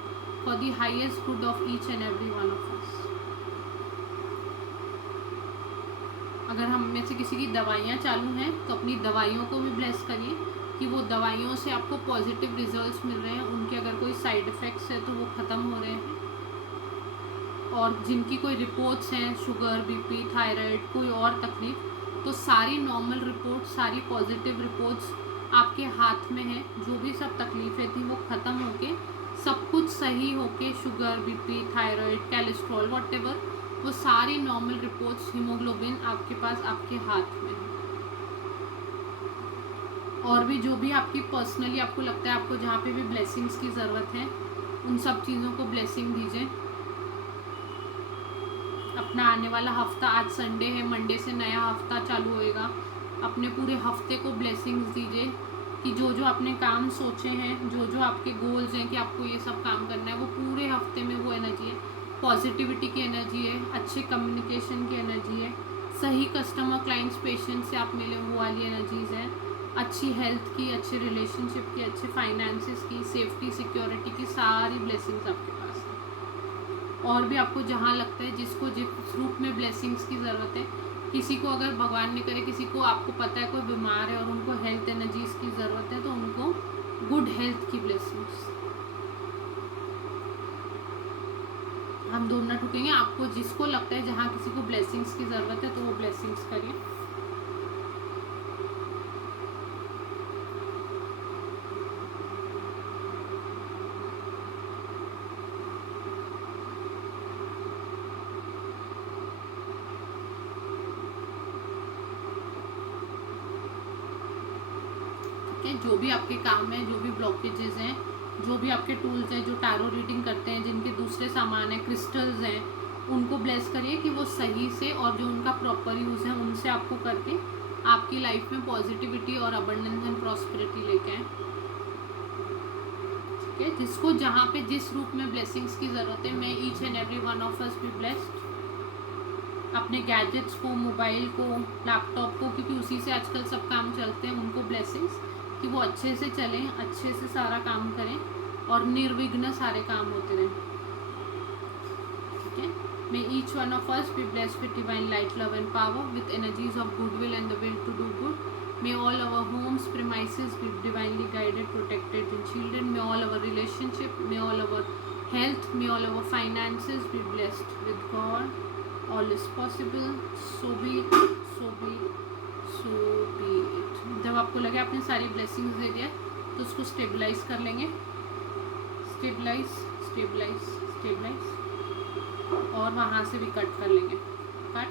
for the highest good of each and every one of us. अगर हम में से किसी की दवाइयाँ चालू हैं तो अपनी दवाइयों को भी ब्लेस करिए कि वो दवाइयों से आपको पॉजिटिव रिजल्ट्स मिल रहे हैं, उनके अगर कोई साइड इफ़ेक्ट्स है तो वो ख़त्म हो रहे हैं। और जिनकी कोई रिपोर्ट्स हैं, शुगर, बीपी, थायराइड, कोई और तकलीफ, तो सारी नॉर्मल रिपोर्ट, सारी पॉजिटिव रिपोर्ट्स आपके हाथ में है। जो भी सब तकलीफ़ें थी वो ख़त्म होके सब कुछ सही होके, sugar, BP, thyroid, cholesterol, whatever, वो सारी नॉर्मल रिपोर्ट्स, हीमोग्लोबिन आपके पास, आपके हाथ में है। और भी जो भी आपकी पर्सनली आपको लगता है आपको जहाँ पे भी ब्लेसिंग्स की ज़रूरत है, उन सब चीज़ों को ब्लेसिंग दीजिए। अपना आने वाला हफ्ता, आज संडे है, मंडे से नया हफ्ता चालू होएगा, अपने पूरे हफ्ते को ब्लेसिंग्स दीजिए कि जो जो आपने काम सोचे हैं, जो जो आपके गोल्स हैं कि आपको ये सब काम करना है, वो पूरे हफ्ते में वो एनर्जी है, पॉजिटिविटी की एनर्जी है, अच्छे कम्युनिकेशन की एनर्जी है, सही कस्टमर, क्लाइंट्स, पेशेंट्स से आप मिले वो वाली एनर्जीज़ हैं, अच्छी हेल्थ की, अच्छे रिलेशनशिप की, अच्छे फाइनेंसेस की, सेफ्टी, सिक्योरिटी की, सारी ब्लेसिंग्स आपके पास हैं। और भी आपको जहाँ लगता है, जिसको जिस रूप में ब्लेसिंग्स की ज़रूरत है, किसी को अगर भगवान ने करे, किसी को आपको पता है कोई बीमार है और उनको हेल्थ एनर्जीज़ की ज़रूरत है, तो उनको गुड हेल्थ की ब्लेसिंग्स। हम 2 मिनट रुकेंगे। आपको जिसको लगता है जहाँ किसी को ब्लेसिंग्स की ज़रूरत है तो वो ब्लेसिंग्स करिए। जो भी आपके काम है, जो भी ब्लॉकेजेस हैं, जो भी आपके टूल्स हैं, जो टैरो रीडिंग करते हैं, जिनके दूसरे सामान हैं, क्रिस्टल्स हैं, उनको ब्लेस करिए कि वो सही से और जो उनका प्रॉपर यूज़ है उनसे आपको करके आपकी लाइफ में पॉजिटिविटी और अबंडेंस एंड प्रॉस्पेरिटी लेके आए। ठीक है, जिसको जहाँ पे जिस रूप में ब्लेसिंग्स की ज़रूरत है, मैं each and every one of us be blessed. अपने गैजेट्स को, मोबाइल को, लैपटॉप को, क्योंकि उसी से आजकल सब काम चलते हैं, उनको ब्लेसिंग्स कि वो अच्छे से चलें, अच्छे से सारा काम करें और निर्विघ्न सारे काम होते रहें। ठीक है, may each one of us be blessed with divine light, love and power, with energies of goodwill and the will to do good. May all our homes, premises be divinely guided, protected and shielded. May all our relationship, may all our health, may all our finances be blessed with God. All is possible. So be it, so be it, so be it. जब आपको लगे आपने सारी blessings दे दिया तो उसको stabilise कर लेंगे। स्टेबलाइज, स्टेबलाइज, स्टेबलाइज, और वहाँ से भी कट कर लेंगे। Cut,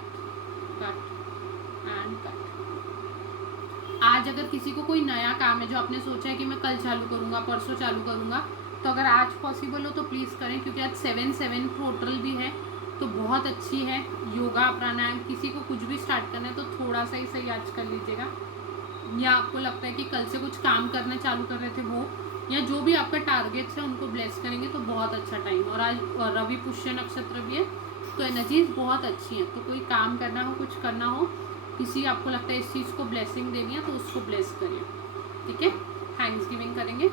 cut and cut. आज अगर किसी को कोई नया काम है जो आपने सोचा है कि मैं कल चालू करूँगा, परसों चालू करूँगा, तो अगर आज पॉसिबल हो तो प्लीज़ करें, क्योंकि आज 7/7 पोर्टल भी है, तो बहुत अच्छी है। योगा प्राणायाम, किसी को कुछ भी स्टार्ट करना है तो थोड़ा सा ही सही आज कर लीजिएगा, या आपको लगता है कि कल से कुछ काम करना चालू कर रहे थे वो, या जो भी आपका टारगेट्स है उनको ब्लेस करेंगे तो बहुत अच्छा टाइम। और आज रवि पुष्य नक्षत्र भी है, तो एनर्जीज बहुत अच्छी हैं। तो कोई काम करना हो, कुछ करना हो, किसी आपको लगता है इस चीज़ को ब्लेसिंग देनी है तो उसको ब्लेस करिए, ठीक है। थैंक्स गिविंग करेंगे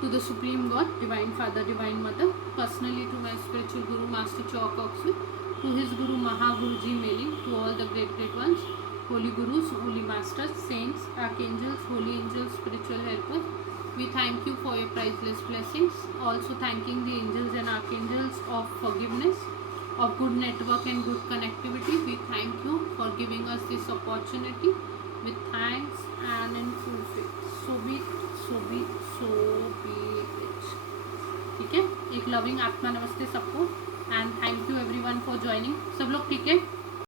to the Supreme God, Divine Father, Divine Mother, personally to my spiritual Guru, Master Chalk Oxley, to his Guru Maha Guruji Meli, to all the great ones, Holy Gurus, Holy Masters, Saints, Archangels, Holy Angels, Spiritual Helpers. We thank you for your priceless blessings. Also thanking the angels and archangels of forgiveness, of good network and good connectivity. We thank you for giving us this opportunity with thanks and in full faith. So be it, so be it, so be it. ठीक है, एक loving आत्मा नमस्ते सबको, and thank you everyone for joining. सब लोग ठीक है।